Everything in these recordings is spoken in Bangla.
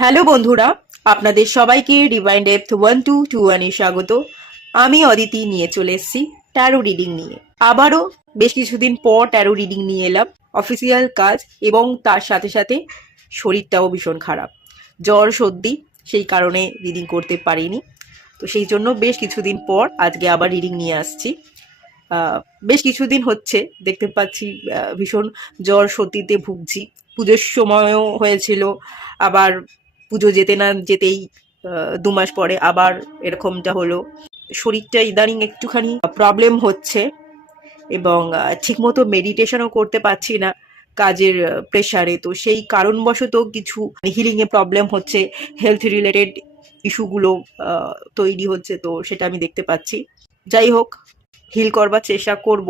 হ্যালো বন্ধুরা, আপনাদের সবাইকে ডিভাইন ডেপথ 1221 এ স্বাগত। আমি অদিতি নিয়ে চলে এসেছি ট্যারো রিডিং নিয়ে। আবারও বেশ কিছুদিন পর ট্যারো রিডিং নিয়ে এলাম। অফিসিয়াল কাজ এবং তার সাথে সাথে শরীরটাও ভীষণ খারাপ, জ্বর সর্দি, সেই কারণে রিডিং করতে পারিনি। তো সেই জন্য বেশ কিছুদিন পর আজকে আবার রিডিং নিয়ে আসছি। বেশ কিছুদিন হচ্ছে দেখতে পাচ্ছি ভীষণ জ্বর সর্দিতে ভুগছি। পুজোর সময়ও হয়েছিল, আবার পুজো যেতে না যেতেই 2 মাস পরে আবার এরকমটা হলো। শরীরটা ইদানিং একটুখানি প্রবলেম হচ্ছে এবং ঠিকমতো মেডিটেশনও করতে পারছি না কাজের প্রেশারে। তো সেই কারণবশত কিছু হিলিংয়ে প্রবলেম হচ্ছে, হেলথ রিলেটেড ইস্যুগুলো তৈরি হচ্ছে, তো সেটা আমি দেখতে পাচ্ছি। যাই হোক, হিল করবার চেষ্টা করব,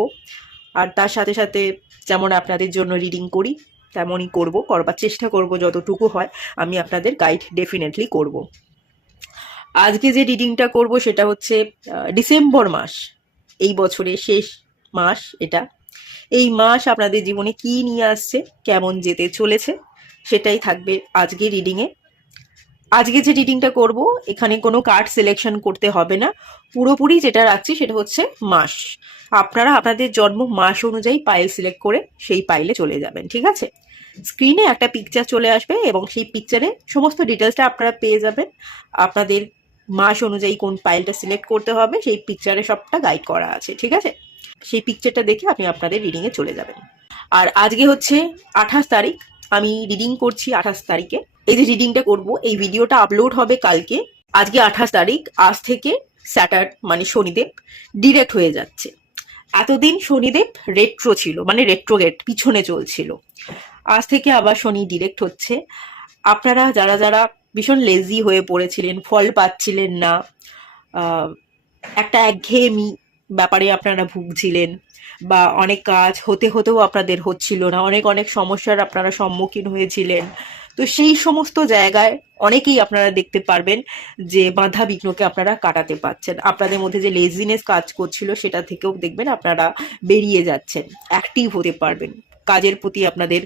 আর তার সাথে সাথে যেমন আপনাদের জন্য রিডিং করি তেমনই করবার চেষ্টা করব, যতটুকু হয় আমি আপনাদের গাইড ডেফিনেটলি করব। আজকে যে রিডিংটা করব সেটা হচ্ছে ডিসেম্বর মাস, এই বছরের শেষ মাস এটা। এই মাস আপনাদের জীবনে কি নিয়ে আসছে, কেমন যেতে চলেছে, সেটাই থাকবে আজকে রিডিংয়ে। আজকে যে রিডিংটা করব এখানে কোনো কার্ড সিলেকশন করতে হবে না, পুরোপুরি যেটা রাখছি সেটা হচ্ছে মাস। আপনারা আপনাদের জন্ম মাস অনুযায়ী পাইল সিলেক্ট করে সেই পাইলে চলে যাবেন, ঠিক আছে? স্ক্রিনে একটা পিকচার চলে আসবে এবং সেই পিকচারে সমস্ত ডিটেলসটা আপনারা পেয়ে যাবেন। আপনাদের মাস অনুযায়ী কোন পাইলটা সিলেক্ট করতে হবে সেই পিকচারে সবটা গাইড করা আছে, ঠিক আছে? সেই পিকচারটা দেখে আপনি আপনাদের রিডিংয়ে চলে যাবেন। আর আজকে হচ্ছে 28 তারিখ, আমি রিডিং করছি 28 তারিখে। এই যে রিডিংটা করব, এই ভিডিওটা আপলোড হবে কালকে। আজকে 28 তারিখ, আজ থেকে স্যাটার্ন মানে শনিদেব ডিরেক্ট হয়ে যাচ্ছে। এতদিন শনিদেব রেট্রো ছিল, মানে রেট্রোগেট পিছনে চলছিল। আজ থেকে আবার শনি ডিরেক্ট হচ্ছে। আপনারা যারা যারা ভীষণ লেজি হয়ে পড়েছিলেন, ফল পাচ্ছিলেন না, একটা একঘেয়েমি ব্যাপারে আপনারা ভুগছিলেন, বা অনেক কাজ হতে হতেও আপনাদের হচ্ছিল না, অনেক অনেক সমস্যার আপনারা সম্মুখীন হয়েছিলেন, তো সেই সমস্ত জায়গায় অনেকেই আপনারা দেখতে পারবেন যে বাধা বিঘ্নকে আপনারা কাটাতে পারছেন। আপনাদের মধ্যে যে লেজিনেস কাজ করছিল সেটা থেকেও দেখবেন আপনারা বেরিয়ে যাচ্ছেন, অ্যাক্টিভ হতে পারবেন। কাজের প্রতি আপনাদের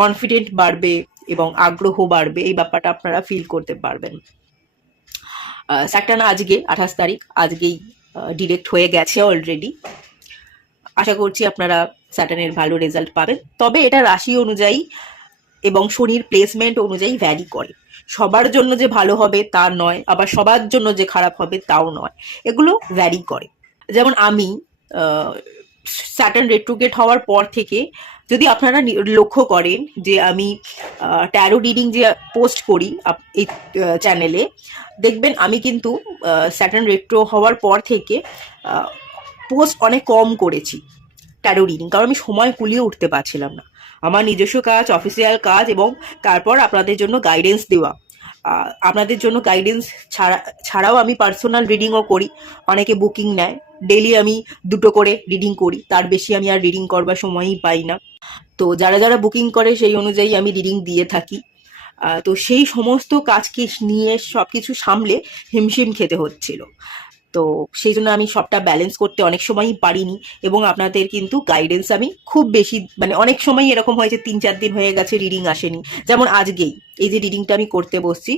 কনফিডেন্ট বাড়বে এবং আগ্রহ বাড়বে, এই ব্যাপারটা আপনারা ফিল করতে পারবেন। স্যাটার্ন আজকে 28 তারিখ, আজকেই ডিরেক্ট হয়ে গেছে অলরেডি। আশা করছি আপনারা স্যাটার্নের ভালো রেজাল্ট পাবেন, তবে এটা রাশি অনুযায়ী এবং শনির প্লেসমেন্ট অনুযায়ী ভ্যারি করে। সবার জন্য যে ভালো হবে তা নয়, আবার সবার জন্য যে খারাপ হবে তাও নয়, এগুলো ভ্যারি করে। যেমন আমি স্যাটার্ন রেট্রোগেট হওয়ার পর থেকে, যদি আপনারা লক্ষ্য করেন যে আমি ট্যারো রিডিং যে পোস্ট করি এই চ্যানেলে, দেখবেন আমি কিন্তু স্যাটার্ন রেট্রো হওয়ার পর থেকে পোস্ট অনেক কম করেছি ট্যারো রিডিং, কারণ আমি সময় কুলিয়ে উঠতে পারছিলাম না। আমার নিজস্ব কাজ, অফিসিয়াল কাজ, এবং তারপর আপনাদের জন্য গাইডেন্স দেওয়া। আপনাদের জন্য গাইডেন্স ছাড়াও আমি পার্সোনাল রিডিংও করি, অনেকে বুকিং নেয়। ডেলি আমি 2টো করে রিডিং করি, তার বেশি আমি আর রিডিং করবার সময়ই পাই না। তো যারা যারা বুকিং করে সেই অনুযায়ী আমি রিডিং দিয়ে থাকি। তো সেই সমস্ত কাজকে নিয়ে সব কিছু সামলে হিমশিম খেতে হচ্ছিল। তো সেই জন্য আমি সবটা ব্যালেন্স করতে অনেক সময়ই পারিনি, এবং আপনাদের কিন্তু গাইডেন্স আমি খুব বেশি, মানে অনেক সময় এরকম হয়েছে 3-4 দিন হয়ে গেছে রিডিং আসেনি। যেমন আজকেই এই যে রিডিংটা আমি করতে বসছি,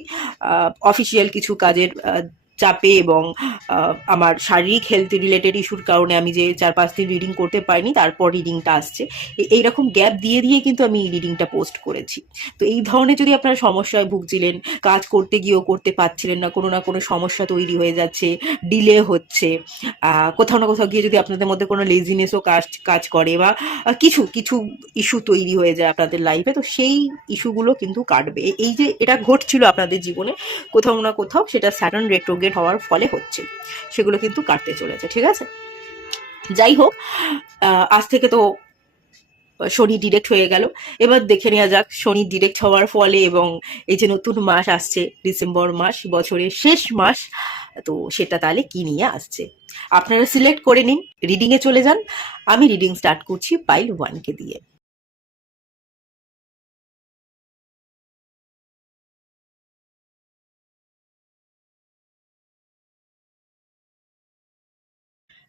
অফিসিয়াল কিছু কাজের চাপে এবং আমার শারীরিক হেলথ রিলেটেড ইস্যুর কারণে আমি যে 4-5 দিন রিডিং করতে পারিনি, তারপর রিডিংটা আসছে। এইরকম গ্যাপ দিয়ে দিয়ে কিন্তু আমি রিডিংটা পোস্ট করেছি। তো এই ধরনের যদি আপনারা সমস্যায় ভুগছিলেন, কাজ করতে গিয়েও করতে পারছিলেন না, কোনো না কোনো সমস্যা তৈরি হয়ে যাচ্ছে, ডিলে হচ্ছে, কোথাও না কোথাও গিয়ে যদি আপনাদের মধ্যে কোনো লেজিনেসও কাজ কাজ করে, বা কিছু কিছু ইস্যু তৈরি হয়ে যায় আপনাদের লাইফে, তো সেই ইস্যুগুলো কিন্তু কাটবে। এই যে এটা ঘটছিল আপনাদের জীবনে কোথাও না কোথাও, সেটা স্যাটার্ন রেট্রোগেট হওয়ার ফলে হচ্ছে, সেগুলো কিন্তু কাটতে চলেছে, ঠিক আছে? যাই হোক, আজ থেকে তো শনি ডিরেক্ট হয়ে গেল। এবার দেখে নেওয়া যাক শনি ডিরেক্ট হওয়ার ফলে, এবং এই যে নতুন মাস আসছে ডিসেম্বর মাস, বছরের শেষ মাস, তো সেটা তাহলে কি নিয়ে আসছে আপনারা সিলেক্ট করে নিন, রিডিংয়ে চলে যান। আমি রিডিং স্টার্ট করছি পাইল 1কে দিয়ে।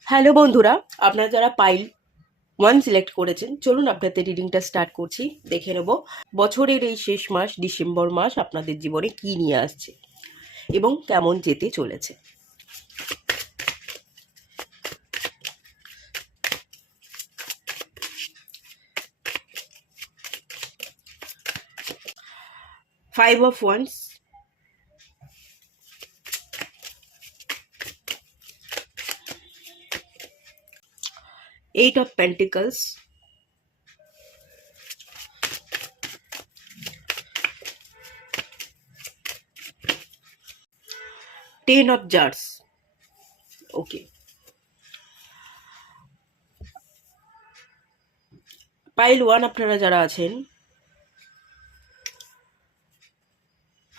হ্যালো বন্ধুরা, আপনারা যারা পাইল ওয়ান সিলেক্ট করেছেন, চলুন আপনাদের রিডিংটা স্টার্ট করছি। দেখে নেব বছরের এই শেষ মাস ডিসেম্বর মাস আপনাদের জীবনে কি নিয়ে আসছে এবং কেমন যেতে চলেছে। Five of wands, eight of pentacles, ten of jars. Okay, pile one আপনারা যারা আছেন,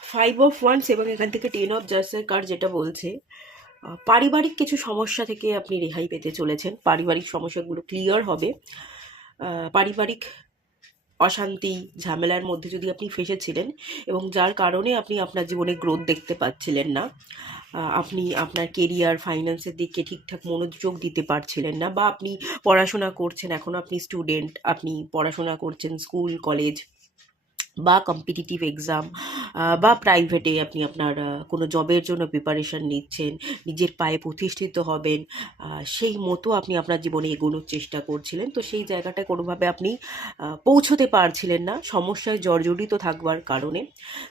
ফাইভ অফ ওয়ান্স এবং এখান থেকে টেন অফ জার্সের কার্ড যেটা বলছে পারিবারিক কিছু সমস্যা থেকে আপনি রেহাই পেতে চলেছেন। পারিবারিক সমস্যাগুলো ক্লিয়ার হবে। পারিবারিক অশান্তি ঝামেলার মধ্যে যদি আপনি ফেসেছিলেন এবং যার কারণে আপনি আপনার জীবনে গ্রোথ দেখতে পাচ্ছিলেন না, আপনি আপনার কেরিয়ার ফাইন্যান্সের দিকে ঠিকঠাক মনোযোগ দিতে পারছিলেন না, বা আপনি পড়াশোনা করছেন, এখনও আপনি স্টুডেন্ট, আপনি পড়াশোনা করছেন স্কুল কলেজ বা কম্পিটিটিভ এক্সাম বা প্রাইভেটে আপনি আপনার কোনো জবের জন্য প্রিপারেশান নিচ্ছেন, নিজের পায়ে প্রতিষ্ঠিত হবেন, সেই মতো আপনি আপনার জীবনে এগোনোর চেষ্টা করছিলেন, তো সেই জায়গাটায় কোনোভাবে আপনি পৌঁছতে পারছিলেন না সমস্যায় জর্জরিত থাকবার কারণে।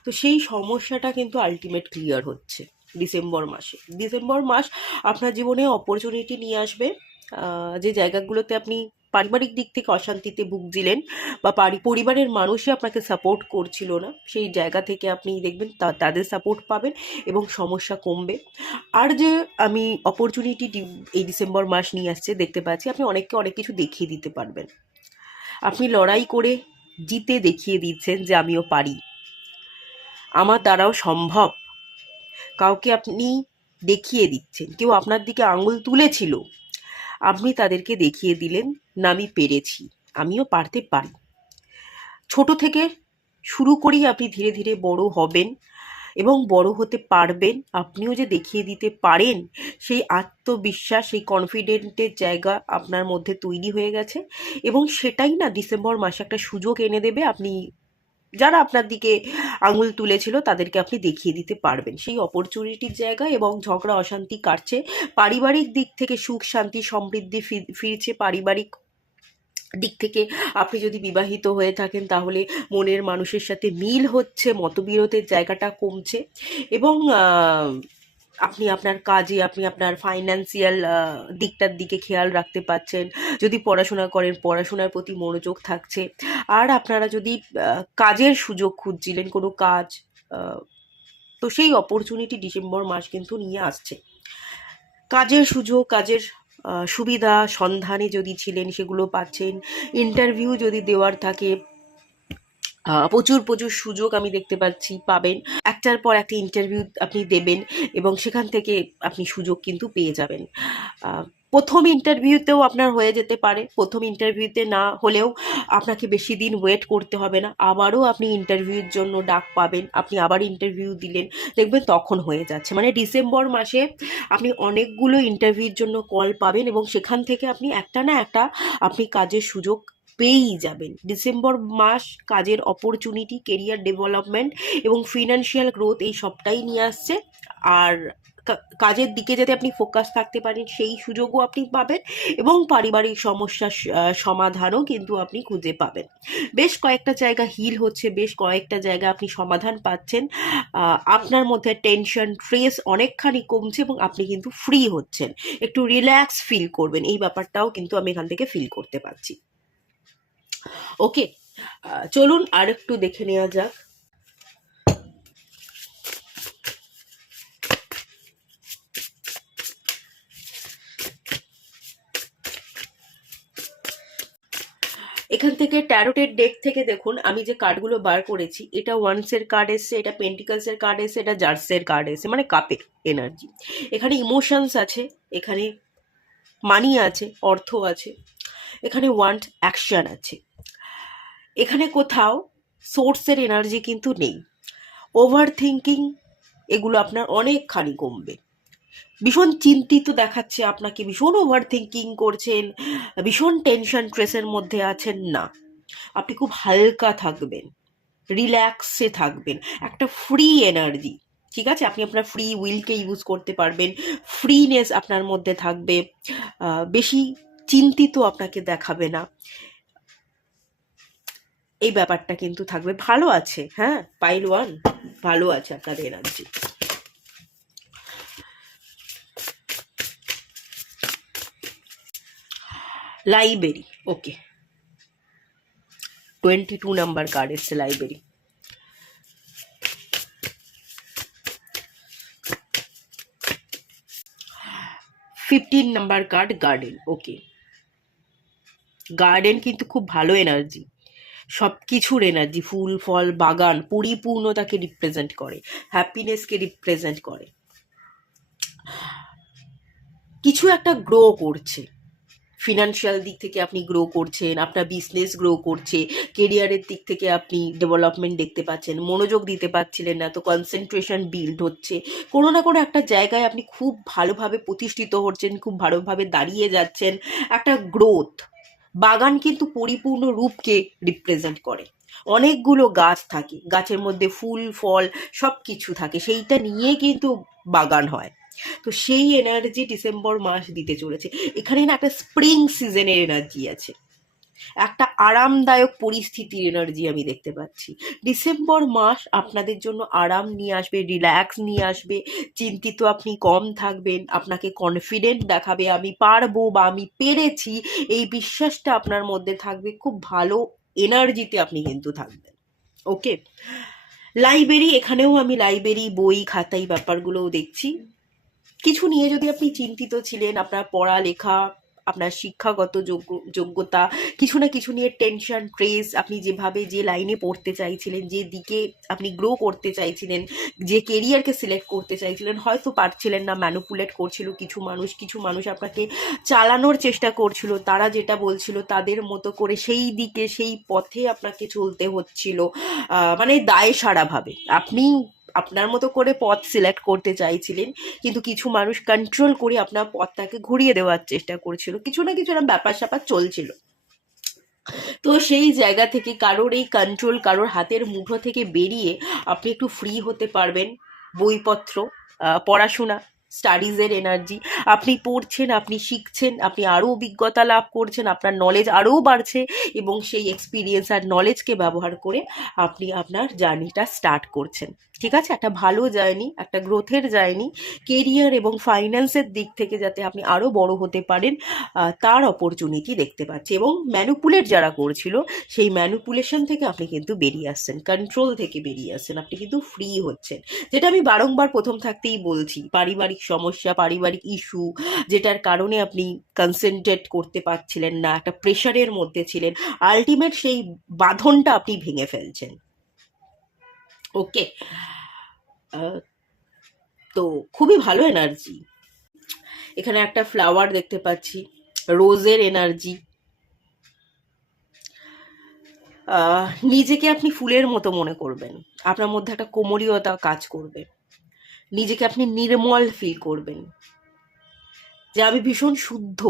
তো সেই সমস্যাটা কিন্তু আলটিমেট ক্লিয়ার হচ্ছে ডিসেম্বর মাসে। ডিসেম্বর মাস আপনার জীবনে অপরচুনিটি নিয়ে আসবে। যে জায়গাগুলোতে আপনি পারিবারিক দিক থেকে অশান্তিতে ভুগছিলেন বা পরিবারের মানুষই আপনাকে সাপোর্ট করছিল না, সেই জায়গা থেকে আপনি দেখবেন তাদের সাপোর্ট পাবেন এবং সমস্যা কমবে। আর যে আমি অপরচুনিটি এই ডিসেম্বর মাস নিয়ে আসছে দেখতে পাচ্ছি, আপনি অনেককে অনেক কিছু দেখিয়ে দিতে পারবেন। আপনি লড়াই করে জিতে দেখিয়ে দিচ্ছেন যে আমিও পারি, আমার দ্বারাও সম্ভব। কাউকে আপনি দেখিয়ে দিচ্ছেন, কেউ আপনার দিকে আঙুল তুলেছিল, আপনি তাদেরকে দেখিয়ে দিলেন না আমি পেরেছি, আমিও পারতে পারি। ছোট থেকে শুরু করেই আপনি ধীরে ধীরে বড় হবেন এবং বড় হতে পারবেন। আপনিও যে দেখিয়ে দিতে পারেন সেই আত্মবিশ্বাস, সেই কনফিডেন্টের জায়গা আপনার মধ্যে তৈরি হয়ে গেছে এবং সেটাই না ডিসেম্বর মাসে একটা সুযোগ এনে দেবে। আপনি যারা আপনার দিকে আঙুল তুলেছিল তাদেরকে আপনি দেখিয়ে দিতে পারবেন সেই অপরচুনিটির জায়গা, এবং ঝগড়া অশান্তি কাটছে। পারিবারিক দিক থেকে সুখ শান্তি সমৃদ্ধি ফিরছে। পারিবারিক দিক থেকে আপনি যদি বিবাহিত হয়ে থাকেন তাহলে মনের মানুষের সাথে মিল হচ্ছে, মতবিরোধের জায়গাটা কমছে এবং আপনি আপনার কাজে, আপনি আপনার ফাইন্যান্সিয়াল দিকটার দিকে খেয়াল রাখতে পারছেন। যদি পড়াশোনা করেন পড়াশোনার প্রতি মনোযোগ থাকছে। আর আপনারা যদি কাজের সুযোগ খুঁজছিলেন, কোনো কাজ, তো সেই অপরচুনিটি ডিসেম্বর মাস কিন্তু নিয়ে আসছে। কাজের সুযোগ, কাজের সুবিধা সন্ধানে যদি ছিলেন সেগুলো পাচ্ছেন। ইন্টারভিউ যদি দেওয়ার থাকে, প্রচুর প্রচুর সুযোগ আমি দেখতে পাচ্ছি পাবেন। একটার পর একটা ইন্টারভিউ আপনি দেবেন এবং সেখান থেকে আপনি সুযোগ কিন্তু পেয়ে যাবেন। প্রথম ইন্টারভিউতেও আপনার হয়ে যেতে পারে, প্রথম ইন্টারভিউতে না হলেও আপনাকে বেশি দিন ওয়েট করতে হবে না, আবারও আপনি ইন্টারভিউর জন্য ডাক পাবেন, আপনি আবার ইন্টারভিউ দিলেন, দেখবেন তখন হয়ে যাচ্ছে। মানে ডিসেম্বর মাসে আপনি অনেকগুলো ইন্টারভিউর জন্য কল পাবেন এবং সেখান থেকে আপনি একটা না একটা আপনি কাজের সুযোগ পেয়েই যাবেন। ডিসেম্বর মাস কাজের অপরচুনিটি, কেরিয়ার ডেভেলপমেন্ট এবং ফিনান্সিয়াল গ্রোথ এই সবটাই নিয়ে আসছে। আর কাজের দিকে যাতে আপনি ফোকাস থাকতে পারেন সেই সুযোগও আপনি পাবেন এবং পারিবারিক সমস্যার সমাধানও কিন্তু আপনি খুঁজে পাবেন। বেশ কয়েকটা জায়গা হিল হচ্ছে, বেশ কয়েকটা জায়গা আপনি সমাধান পাচ্ছেন। আপনার মধ্যে টেনশন স্ট্রেস অনেকখানি কমছে এবং আপনি কিন্তু ফ্রি হচ্ছেন, একটু রিল্যাক্স ফিল করবেন, এই ব্যাপারটাও কিন্তু আমি এখান থেকে ফিল করতে পারছি। ওকে, চলুন আর একটু দেখে নেওয়া যাক। এখান থেকে ট্যারোটের ডেক থেকে দেখুন আমি যে কার্ডগুলো বার করেছি, এটা ওয়ান্সের কার্ড এসছে, এটা পেন্টিকালসের কার্ড এসছে, এটা জার্সের কার্ড এসছে, মানে কাপের এনার্জি। এখানে ইমোশনস আছে, এখানে মানি আছে, অর্থ আছে, এখানে ওয়ান্ট অ্যাকশন আছে। এখানে কোথাও সোর্সের এনার্জি কিন্তু নেই। ওভার থিঙ্কিং এগুলো আপনার অনেকখানি কমবে। ভীষণ চিন্তিত দেখাচ্ছে আপনাকে, ভীষণ ওভার থিঙ্কিং করছেন, ভীষণ টেনশন স্ট্রেসের মধ্যে আছেন। না, আপনি খুব হালকা থাকবেন, রিল্যাক্সে থাকবেন, একটা ফ্রি এনার্জি। ঠিক আছে, আপনি আপনার ফ্রি উইলকে ইউজ করতে পারবেন, ফ্রিনেস আপনার মধ্যে থাকবে, বেশি চিন্তিত আপনাকে দেখাবে না, এই ব্যাপারটা কিন্তু থাকবে। ভালো আছে, হ্যাঁ পাইল ওয়ান, ভালো আছে আপনাদের energy. Library, okay, 22 number card এসছে library. Fifteen number card garden, okay. Garden কিন্তু খুব ভালো এনার্জি, সব কিছুর এনার্জি, ফুল ফল বাগান পরিপূর্ণতাকে রিপ্রেজেন্ট করে, হ্যাপিনেসকে রিপ্রেজেন্ট করে। কিছু একটা গ্রো করছে, ফিনান্সিয়াল দিক থেকে আপনি গ্রো করছেন, আপনার বিজনেস গ্রো করছে, কেরিয়ারের দিক থেকে আপনি ডেভেলপমেন্ট দেখতে পাচ্ছেন, মনোযোগ দিতে পারছিলেন না তো কনসেন্ট্রেশন বিল্ড হচ্ছে, কোনো না কোনো একটা জায়গায় আপনি খুব ভালোভাবে প্রতিষ্ঠিত হচ্ছেন, খুব ভালোভাবে দাঁড়িয়ে যাচ্ছেন, একটা গ্রোথ। বাগান কিন্তু পরিপূর্ণ রূপকে রিপ্রেজেন্ট করে, অনেকগুলো গাছ থাকে, গাছের মধ্যে ফুল ফল সব কিছু থাকে, সেইটা নিয়ে কিন্তু বাগান হয়। তো সেই এনার্জি ডিসেম্বর মাস দিতে চলেছে। এখানে না একটা স্প্রিং সিজনের এনার্জি আছে, একটা আরামদায়ক পরিস্থিতির এনার্জি আমি দেখতে পাচ্ছি। ডিসেম্বর মাস আপনাদের জন্য আরাম নিয়ে আসবে, রিল্যাক্স নিয়ে আসবে, চিন্তিত আপনি কম থাকবেন, আপনাকে কনফিডেন্ট দেখাবে, আমি পারবো বা আমি পেরেছি, এই বিশ্বাসটা আপনার মধ্যে থাকবে, খুব ভালো এনার্জিতে আপনি কিন্তু থাকবেন। ওকে, লাইব্রেরি, এখানেও আমি লাইব্রেরি বই খাতা এই ব্যাপারগুলোও দেখছি। কিছু নিয়ে যদি আপনি চিন্তিত ছিলেন, আপনার পড়ালেখা, আপনার শিক্ষাগত যোগ্যতা, কিছু না কিছু নিয়ে টেনশন স্ট্রেস, আপনি যেভাবে যে লাইনে পড়তে চাইছিলেন, যে দিকে আপনি গ্রো করতে চাইছিলেন, যে কেরিয়ারকে সিলেক্ট করতে চাইছিলেন, হয়তো পারছিলেন না, ম্যানুপুলেট করছিল কিছু মানুষ আপনাকে চালানোর চেষ্টা করছিল, তারা যেটা বলছিল তাদের মতো করে সেই দিকে সেই পথে আপনাকে চলতে হচ্ছিল, মানে দায় সারাভাবে আপনি আপনার মতো করে পথ সিলেক্ট করতে চাইছিলেন, কিন্তু কিছু মানুষ কন্ট্রোল করে আপনার পথটাকে ঘুরিয়ে দেওয়ার চেষ্টা করছিল, কিছু না কিছু এরকম ব্যাপার স্যাপার চলছিল। তো সেই জায়গা থেকে কারোর এই কন্ট্রোল, কারোর হাতের মুঠো থেকে বেরিয়ে আপনি একটু ফ্রি হতে পারবেন। বইপত্র, পড়াশোনা, স্টাডিজের এনার্জি, আপনি পড়ছেন, আপনি শিখছেন, আপনি আরও অভিজ্ঞতা লাভ করছেন, আপনার নলেজ আরও বাড়ছে, এবং সেই এক্সপিরিয়েন্স আর নলেজকে ব্যবহার করে আপনি আপনার জার্নিটা স্টার্ট করছেন। ঠিক আছে, একটা ভালো জার্নি, একটা গ্রোথের জার্নি, কেরিয়ার এবং ফাইন্যান্সের দিক থেকে যাতে আপনি আরও বড় হতে পারেন, তার অপরচুনিটি দেখতে পাচ্ছি। এবং ম্যানুপুলেট যারা করছিল, সেই ম্যানুপুলেশন থেকে আপনি কিন্তু বেরিয়ে আসছেন, কন্ট্রোল থেকে বেরিয়ে আসছেন, আপনি কিন্তু ফ্রি হচ্ছেন। যেটা আমি বারংবার প্রথম থাকতেই বলছি, পারিবারিক সমস্যা, পারিবারিক ইস্যু, যেটার কারণে আপনি কনসেন্ট্রেট করতে পারছিলেন না, একটা প্রেশারের মধ্যে ছিলেন, আলটিমেট সেই বাঁধনটা আপনি ভেঙে ফেলছেন। ওকে, তো খুবই ভালো এনার্জি। এখানে একটা ফ্লাওয়ার দেখতে পাচ্ছি, রোজের এনার্জি। নিজেকে আপনি ফুলের মতো মনে করবেন, আপনার মধ্যে একটা কোমলীয়তা কাজ করবে, নিজেকে আপনি নির্মল ফিল করবেন, যে আমি ভীষণ শুদ্ধ,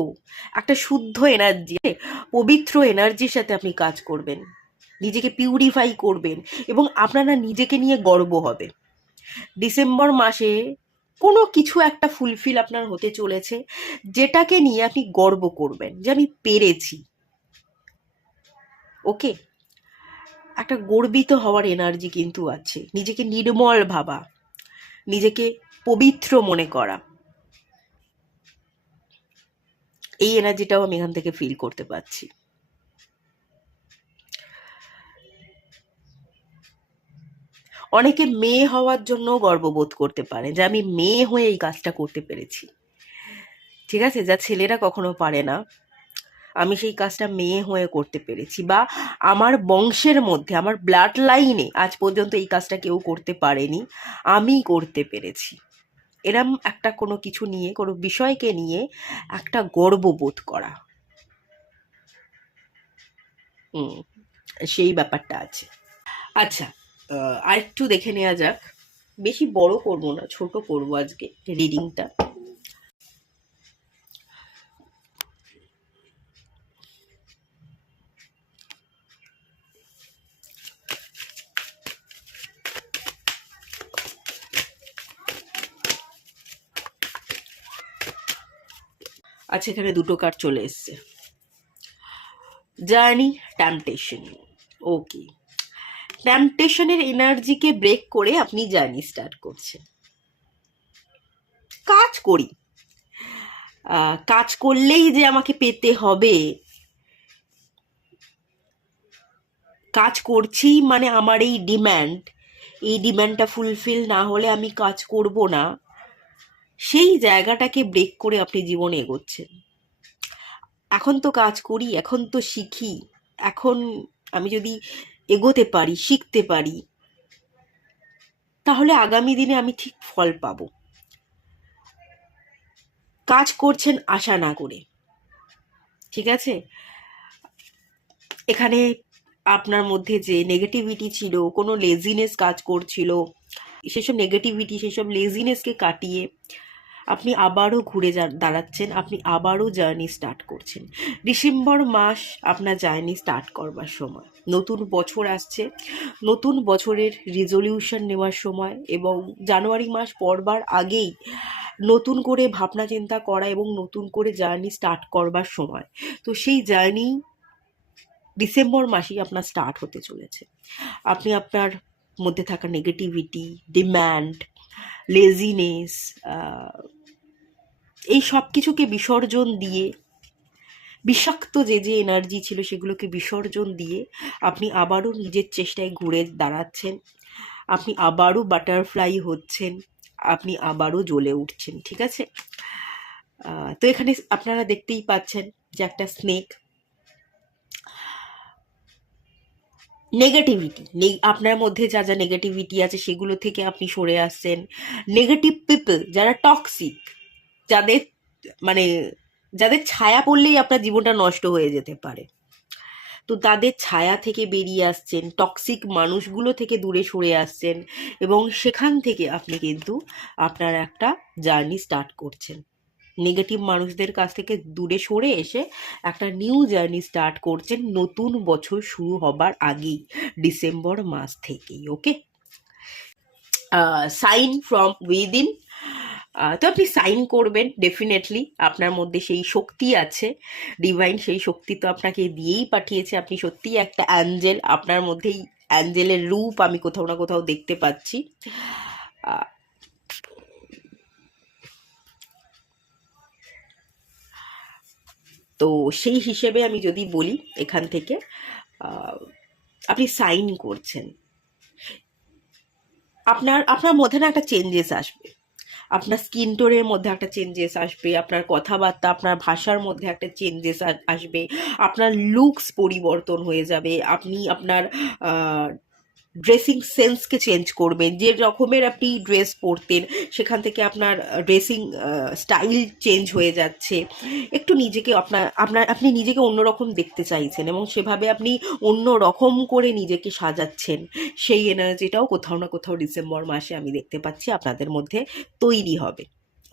একটা শুদ্ধ এনার্জি, পবিত্র এনার্জির সাথে আপনি কাজ করবেন, নিজেকে পিউরিফাই করবেন, এবং আপনারা নিজেকে নিয়ে গর্ব হবে। ডিসেম্বর মাসে কোনো কিছু একটা ফুলফিল আপনার হতে চলেছে, যেটাকে নিয়ে আপনি গর্ব করবেন যে আমি পেরেছি। ওকে, একটা গর্বিত হওয়ার এনার্জি কিন্তু আছে, নিজেকে নির্মল ভাবা, নিজেকে পবিত্র মনে করা, এই এনার্জিটাও আমি এখান থেকে ফিল করতে পারছি। অনেকে মেয়ে হওয়ার জন্য গর্ববোধ করতে পারে, যে আমি মেয়ে হয়ে এই কাজটা করতে পেরেছি। ঠিক আছে, যা ছেলেরা কখনো পারে না, আমি সেই কাজটা মেয়ে হয়ে করতে পেরেছি, বা আমার বংশের মধ্যে, আমার ব্লাড লাইনে আজ পর্যন্ত এই কাজটা কেউ করতে পারেনি, আমি করতে পেরেছি। এরম একটা কোনো কিছু নিয়ে, কোনো বিষয়কে নিয়ে একটা গর্ববোধ করা, সেই ব্যাপারটা আছে। আচ্ছা, আরেকটু দেখে নেওয়া যাক, বেশি বড় করবো না, ছোট করবো আজকে রিডিংটা। আচ্ছা, এখানে দুটো কার্ড চলে এসছে। Journey, temptation. ওকে, টেম্পটেশনের এনার্জিকে ব্রেক করে আপনি জার্নি স্টার্ট করছেন। কাজ করি, কাজ করলেই যে আমাকে পেতে হবে, কাজ করছি মানে আমার এই ডিম্যান্ডটা ফুলফিল না হলে আমি কাজ করব না, সেই জায়গাটাকে ব্রেক করে আপনি জীবনে এগোচ্ছেন। এখন তো কাজ করি, এখন তো শিখি, এখন আমি যদি এগোতে পারি, শিখতে পারি, তাহলে আগামী দিনে আমি ঠিক ফল পাবো। কাজ করছেন আশা না করে, ঠিক আছে? এখানে আপনার মধ্যে যে নেগেটিভিটি ছিল, কোনো লেজিনেস কাজ করছিল, সেসব নেগেটিভিটি, সেসব লেজিনেসকে কাটিয়ে আপনি আবারও ঘুরে দাঁড়াচ্ছেন, আপনি আবারও জার্নি স্টার্ট করছেন। ডিসেম্বর মাস আপনার জার্নি স্টার্ট করবার সময়, নতুন বছর আসছে, নতুন বছরের রেজলিউশন নেওয়ার সময়, এবং জানুয়ারি মাস পড়বার আগেই নতুন করে ভাবনা চিন্তা করা এবং নতুন করে জার্নি স্টার্ট করবার সময়। তো সেই জার্নি ডিসেম্বর মাসেই আপনার স্টার্ট হতে চলেছে। আপনি আপনার মধ্যে থাকা নেগেটিভিটি, ডিম্যান্ড, লেজিনেস, এই সব কিছুকে বিসর্জন দিয়ে, বিষাক্ত যে এনার্জি ছিল সেগুলোকে বিসর্জন দিয়ে আপনি আবারও নিজের চেষ্টায় ঘুরে দাঁড়াচ্ছেন, আপনি আবারও বাটারফ্লাই হচ্ছেন, আপনি আবারও জ্বলে উঠছেন, ঠিক আছে? তো এখানে আপনারা দেখতেই পাচ্ছেন যে একটা স্নেক, নেগেটিভিটি, আপনার মধ্যে যা যা নেগেটিভিটি আছে সেগুলো থেকে আপনি সরে আসছেন। নেগেটিভ পিপল, যারা টক্সিক, যাদের মানে যাদের ছায়া পড়লেই আপনার জীবনটা নষ্ট হয়ে যেতে পারে, তো তাদের ছায়া থেকে বেরিয়ে আসছেন, টক্সিক মানুষগুলো থেকে দূরে সরে আসছেন, এবং সেখান থেকে আপনি কিন্তু আপনার একটা জার্নি স্টার্ট করছেন। নেগেটিভ মানুষদের কাছ থেকে দূরে সরে এসে একটা নিউ জার্নি স্টার্ট করছেন নতুন বছর শুরু হবার আগেই, ডিসেম্বর মাস থেকেই। ওকে, সাইন ফ্রম উইদিন। তো আপনি সাইন করবেন ডেফিনেটলি, আপনার মধ্যে সেই শক্তি আছে, ডিভাইন সেই শক্তি তো আপনাকে দিয়েই পাঠিয়েছে। আপনি সত্যিই একটা অ্যাঞ্জেল, আপনার মধ্যেই অ্যাঞ্জেলের রূপ আমি কোথাও না কোথাও দেখতে পাচ্ছি। তো সেই হিসেবে আমি যদি বলি, এখান থেকে আপনি সাইন করছেন, আপনার আপনার মধ্যে না একটা চেঞ্জেস আসবে, আপনার স্কিন টোনের মধ্যে একটা চেঞ্জেস আসবে, আপনার কথাবার্তা, আপনার ভাষার মধ্যে একটা চেঞ্জেস আসবে, আপনার লুকস পরিবর্তন হয়ে যাবে, আপনি আপনার ড্রেসিং সেন্সকে চেঞ্জ করবেন। যে রকমের আপনি ড্রেস পরতেন সেখান থেকে আপনার ড্রেসিং স্টাইল চেঞ্জ হয়ে যাচ্ছে, একটু নিজেকে আপনি নিজেকে অন্যরকম দেখতে চাইছেন এবং সেভাবে আপনি অন্য রকম করে নিজেকে সাজাচ্ছেন। সেই এনার্জিটাও কোথাও না কোথাও ডিসেম্বর মাসে আমি দেখতে পাচ্ছি আপনাদের মধ্যে তৈরি হবে।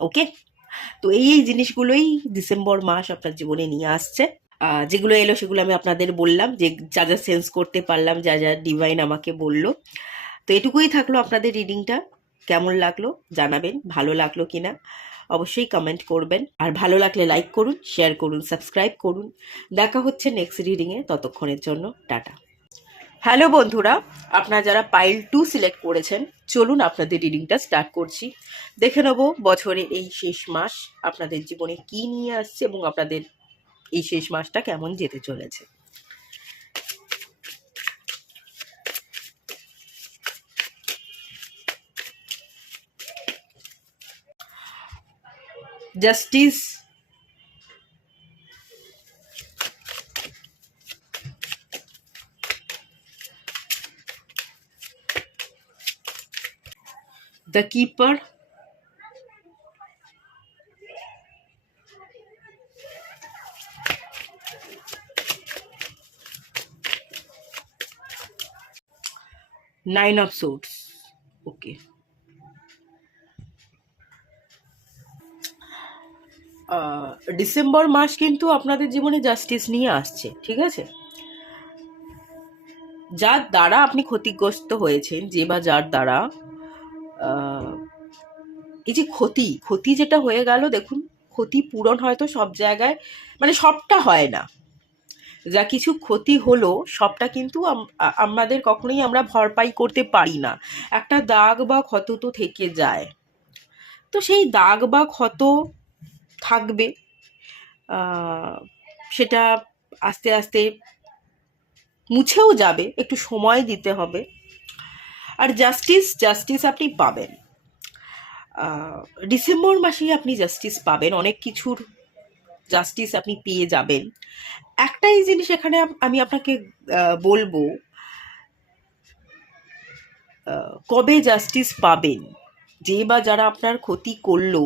ওকে, তো এই জিনিসগুলোই ডিসেম্বর মাস আপনার জীবনে নিয়ে আসছে। যেগুলো এলো সেগুলো আমি আপনাদের বললাম, যে যা যা সেন্স করতে পারলাম, যা যা ডিভাইন আমাকে বলল। তো এটুকুই থাকলো আপনাদের রিডিংটা। কেমন লাগলো জানাবেন, ভালো লাগলো কিনা অবশ্যই কমেন্ট করবেন, আর ভালো লাগলে লাইক করুন, শেয়ার করুন, সাবস্ক্রাইব করুন। দেখা হচ্ছে নেক্সট রিডিংয়ে, ততক্ষণের জন্য টাটা। হ্যালো বন্ধুরা, আপনারা যারা পাইল 2 সিলেক্ট করেছেন, চলুন আপনাদের রিডিংটা স্টার্ট করছি। দেখে নেব বছরের এই শেষ মাস আপনাদের জীবনে কি নিয়ে আসছে এবং আপনাদের এই শেষ মাসটা কেমন যেতে চলেছে। Justice, the keeper, nine of swords. Okay, December মাস কিন্তু আপনাদের জীবনে জাস্টিস নিয়ে আসছে, ঠিক আছে? যার দ্বারা আপনি ক্ষতিগ্রস্ত হয়েছেন, যে বা যার দ্বারা এই যে ক্ষতি যেটা হয়ে গেল, দেখুন ক্ষতিপূরণ হয়তো সব জায়গায় মানে সবটা হয় না, যা কিছু ক্ষতি হলো সবটা কিন্তু আমাদের কখনোই আমরা ভরপাই করতে পারি না। একটা দাগ বা ক্ষত তো থেকে যায়, তো সেই দাগ বা ক্ষত থাকবে, সেটা আস্তে আস্তে মুছেও যাবে, একটু সময় দিতে হবে। আর জাস্টিস আপনি পাবেন, ডিসেম্বর মাসেই আপনি জাস্টিস পাবেন, অনেক কিছুর জাস্টিস আপনি পেয়ে যাবেন। একটাই জিনিস এখানে আমি আপনাকে বলবো, কবে জাস্টিস পাবেন, যে বা যারা আপনার ক্ষতি করলো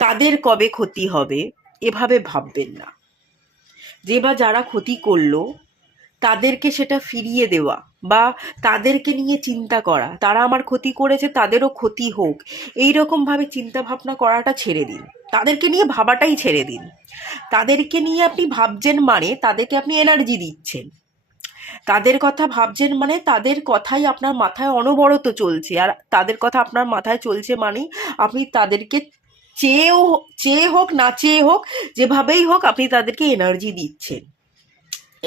তাদের কবে ক্ষতি হবে এভাবে ভাববেন না। যে বা যারা ক্ষতি করলো তাদেরকে সেটা ফিরিয়ে দেওয়া বা তাদেরকে নিয়ে চিন্তা করা, তারা আমার ক্ষতি করেছে তাদেরও ক্ষতি হোক, এই রকম ভাবে চিন্তা ভাবনা করাটা ছেড়ে দিন, তাদেরকে নিয়ে ভাবাটাই ছেড়ে দিন। তাদেরকে নিয়ে আপনি ভাবছেন মানে তাদেরকে আপনি এনার্জি দিচ্ছেন, তাদের কথা ভাবছেন মানে তাদের কথাই আপনার মাথায় অনবরত চলছে, আর তাদের কথা আপনার মাথায় চলছে মানে আপনি তাদেরকে চেয়ে হোক না চেয়ে হোক যেভাবেই হোক আপনি তাদেরকে এনার্জি দিচ্ছেন।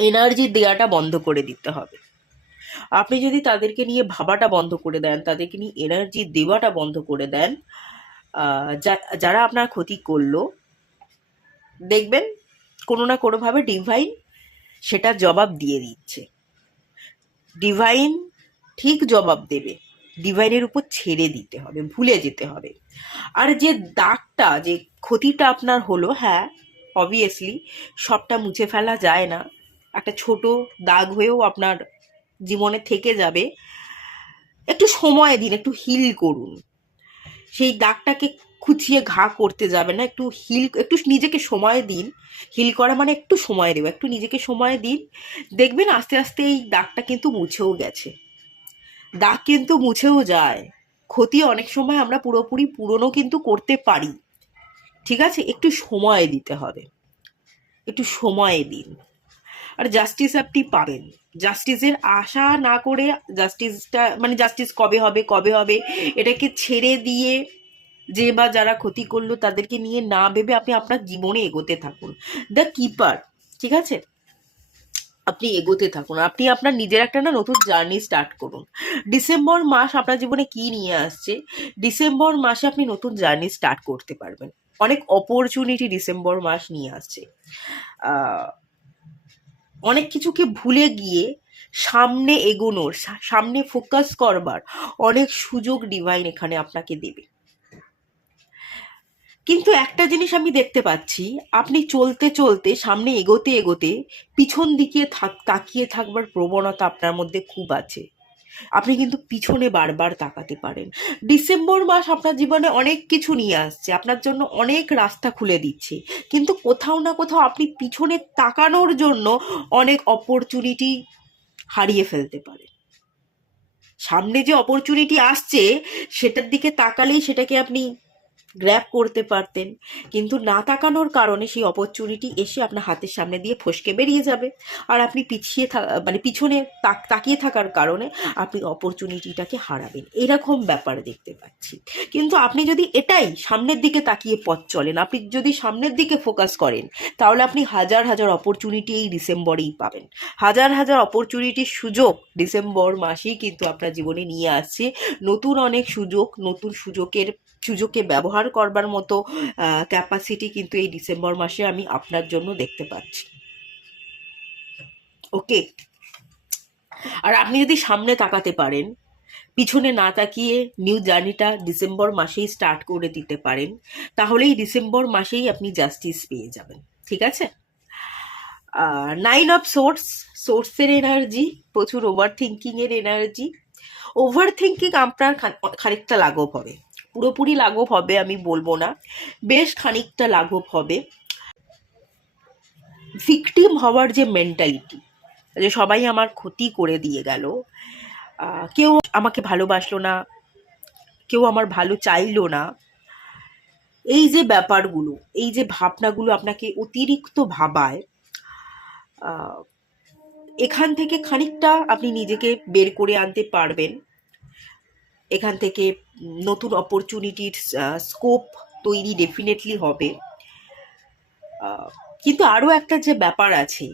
এনার্জি দেওয়াটা বন্ধ করে দিতে হবে। আপনি যদি তাদেরকে নিয়ে ভাবাটা বন্ধ করে দেন, তাদেরকে নিয়ে এনার্জি দেওয়াটা বন্ধ করে দেন, যারা আপনার ক্ষতি করলো, দেখবেন কোনো না কোনোভাবে ডিভাইন সেটা জবাব দিয়ে দিচ্ছে। ডিভাইন ঠিক জবাব দেবে, ডিভাইনের উপর ছেড়ে দিতে হবে, ভুলে যেতে হবে। আর যে দাগটা, যে ক্ষতিটা আপনার হলো, হ্যাঁ অবভিয়াসলি সবটা মুছে ফেলা যায় না, একটা ছোট দাগ হয়েও আপনার জীবনে থেকে যাবে। একটু সময় দিন, একটু হিল করুন, সেই দাগটাকে খুঁচিয়ে ঘা করতে যাবে না, একটু নিজেকে সময় দিন। হিল করা মানে একটু সময় দেবো, একটু নিজেকে সময় দিন, দেখবেন আস্তে আস্তে এই দাগটা কিন্তু মুছেও গেছে। দাগ কিন্তু মুছেও যায়, ক্ষতি অনেক সময় আমরা পুরোপুরি পূরণও কিন্তু করতে পারি। ঠিক আছে, একটু সময় দিতে হবে, একটু সময় দিন। আর জাস্টিস আপনি পাবেন, জাস্টিসের আশা না করে, জাস্টিস কবে হবে কবে হবে এটাকে ছেড়ে দিয়ে, যে বা যারা ক্ষতি করলো তাদেরকে নিয়ে না ভেবে আপনি আপনার জীবনে এগোতে থাকুন। দ্য কিপার, ঠিক আছে, আপনি এগোতে থাকুন, আপনি আপনার নিজের একটা নতুন জার্নি স্টার্ট করুন। ডিসেম্বর মাস আপনার জীবনে কি নিয়ে আসছে, ডিসেম্বর মাসে আপনি নতুন জার্নি স্টার্ট করতে পারবেন, অনেক অপরচুনিটি ডিসেম্বর মাস নিয়ে আসছে। অনেক কিছুকে ভুলে গিয়ে সামনে এগোনোর, সামনে ফোকাস করবার অনেক সুযোগ ডিভাইন এখানে আপনাকে দেবে। কিন্তু একটা জিনিস আমি দেখতে পাচ্ছি, আপনি চলতে চলতে সামনে এগোতে এগোতে পিছন দিকে তাকিয়ে থাকবার প্রবণতা আপনার মধ্যে খুব আছে, আপনি কিন্তু পিছনে বারবার তাকাতে পারেন। ডিসেম্বর মাস আপনার জীবনে অনেক কিছু নিয়ে আসছে, আপনার জন্য অনেক রাস্তা খুলে দিচ্ছে, কিন্তু কোথাও না কোথাও আপনি পিছনে তাকানোর জন্য অনেক অপরচুনিটি হারিয়ে ফেলতে পারেন। সামনে যে অপরচুনিটি আসছে সেটার দিকে তাকালেই সেটাকে আপনি গ্র্যাব করতে পারতেন, কিন্তু না তাকানোর কারণে সেই অপরচুনিটি এসে আপনার হাতের সামনে দিয়ে ফসকে বেরিয়ে যাবে, আর আপনি পিছনে তাকিয়ে থাকার কারণে আপনি অপরচুনিটিটাকে হারাবেন, এরকম ব্যাপার দেখতে পাচ্ছি। কিন্তু আপনি যদি এটাই সামনের দিকে তাকিয়ে পথ চলেন, আপনি যদি সামনের দিকে ফোকাস করেন, তাহলে আপনি হাজার হাজার অপরচুনিটি এই ডিসেম্বরেই পাবেন, হাজার হাজার অপরচুনিটির সুযোগ ডিসেম্বর মাসেই কিন্তু আপনার জীবনে নিয়ে আসছে। নতুন অনেক সুযোগ, নতুন সুযোগকে ব্যবহার করবার মতো ক্যাপাসিটি কিন্তু এই ডিসেম্বর মাসে আমি আপনার জন্য দেখতে পাচ্ছি। ওকে, আর আপনি যদি সামনে তাকাতে পারেন, পিছনে না তাকিয়ে নিউ জার্নিটা ডিসেম্বর মাসেই স্টার্ট করে দিতে পারেন, তাহলে এই ডিসেম্বর মাসেই আপনি জাস্টিস পেয়ে যাবেন। ঠিক আছে, 9 অফ সোর্সের এনার্জি, প্রচুর ওভার থিঙ্কিং এর এনার্জি। ওভার থিঙ্কিং আপনার খানিকটা লাঘব হবে, পুরোপুরি লাঘব হবে আমি বলবো না, বেশ খানিকটা লাঘব হবে। ভিকটিম হওয়ার যে মেন্টালিটি, যে সবাই আমার ক্ষতি করে দিয়ে গেল, কেউ আমাকে ভালোবাসলো না, কেউ আমার ভালো চাইলো না, এই যে ব্যাপারগুলো, এই যে ভাবনাগুলো আপনাকে অতিরিক্ত ভাবায়, এখান থেকে খানিকটা আপনি নিজেকে বের করে আনতে পারবেন। এখান থেকে নতুন অপরচুনিটির স্কোপ তৈরি ডেফিনেটলি হবে। কিন্তু আরো একটা যে ব্যাপার আছে,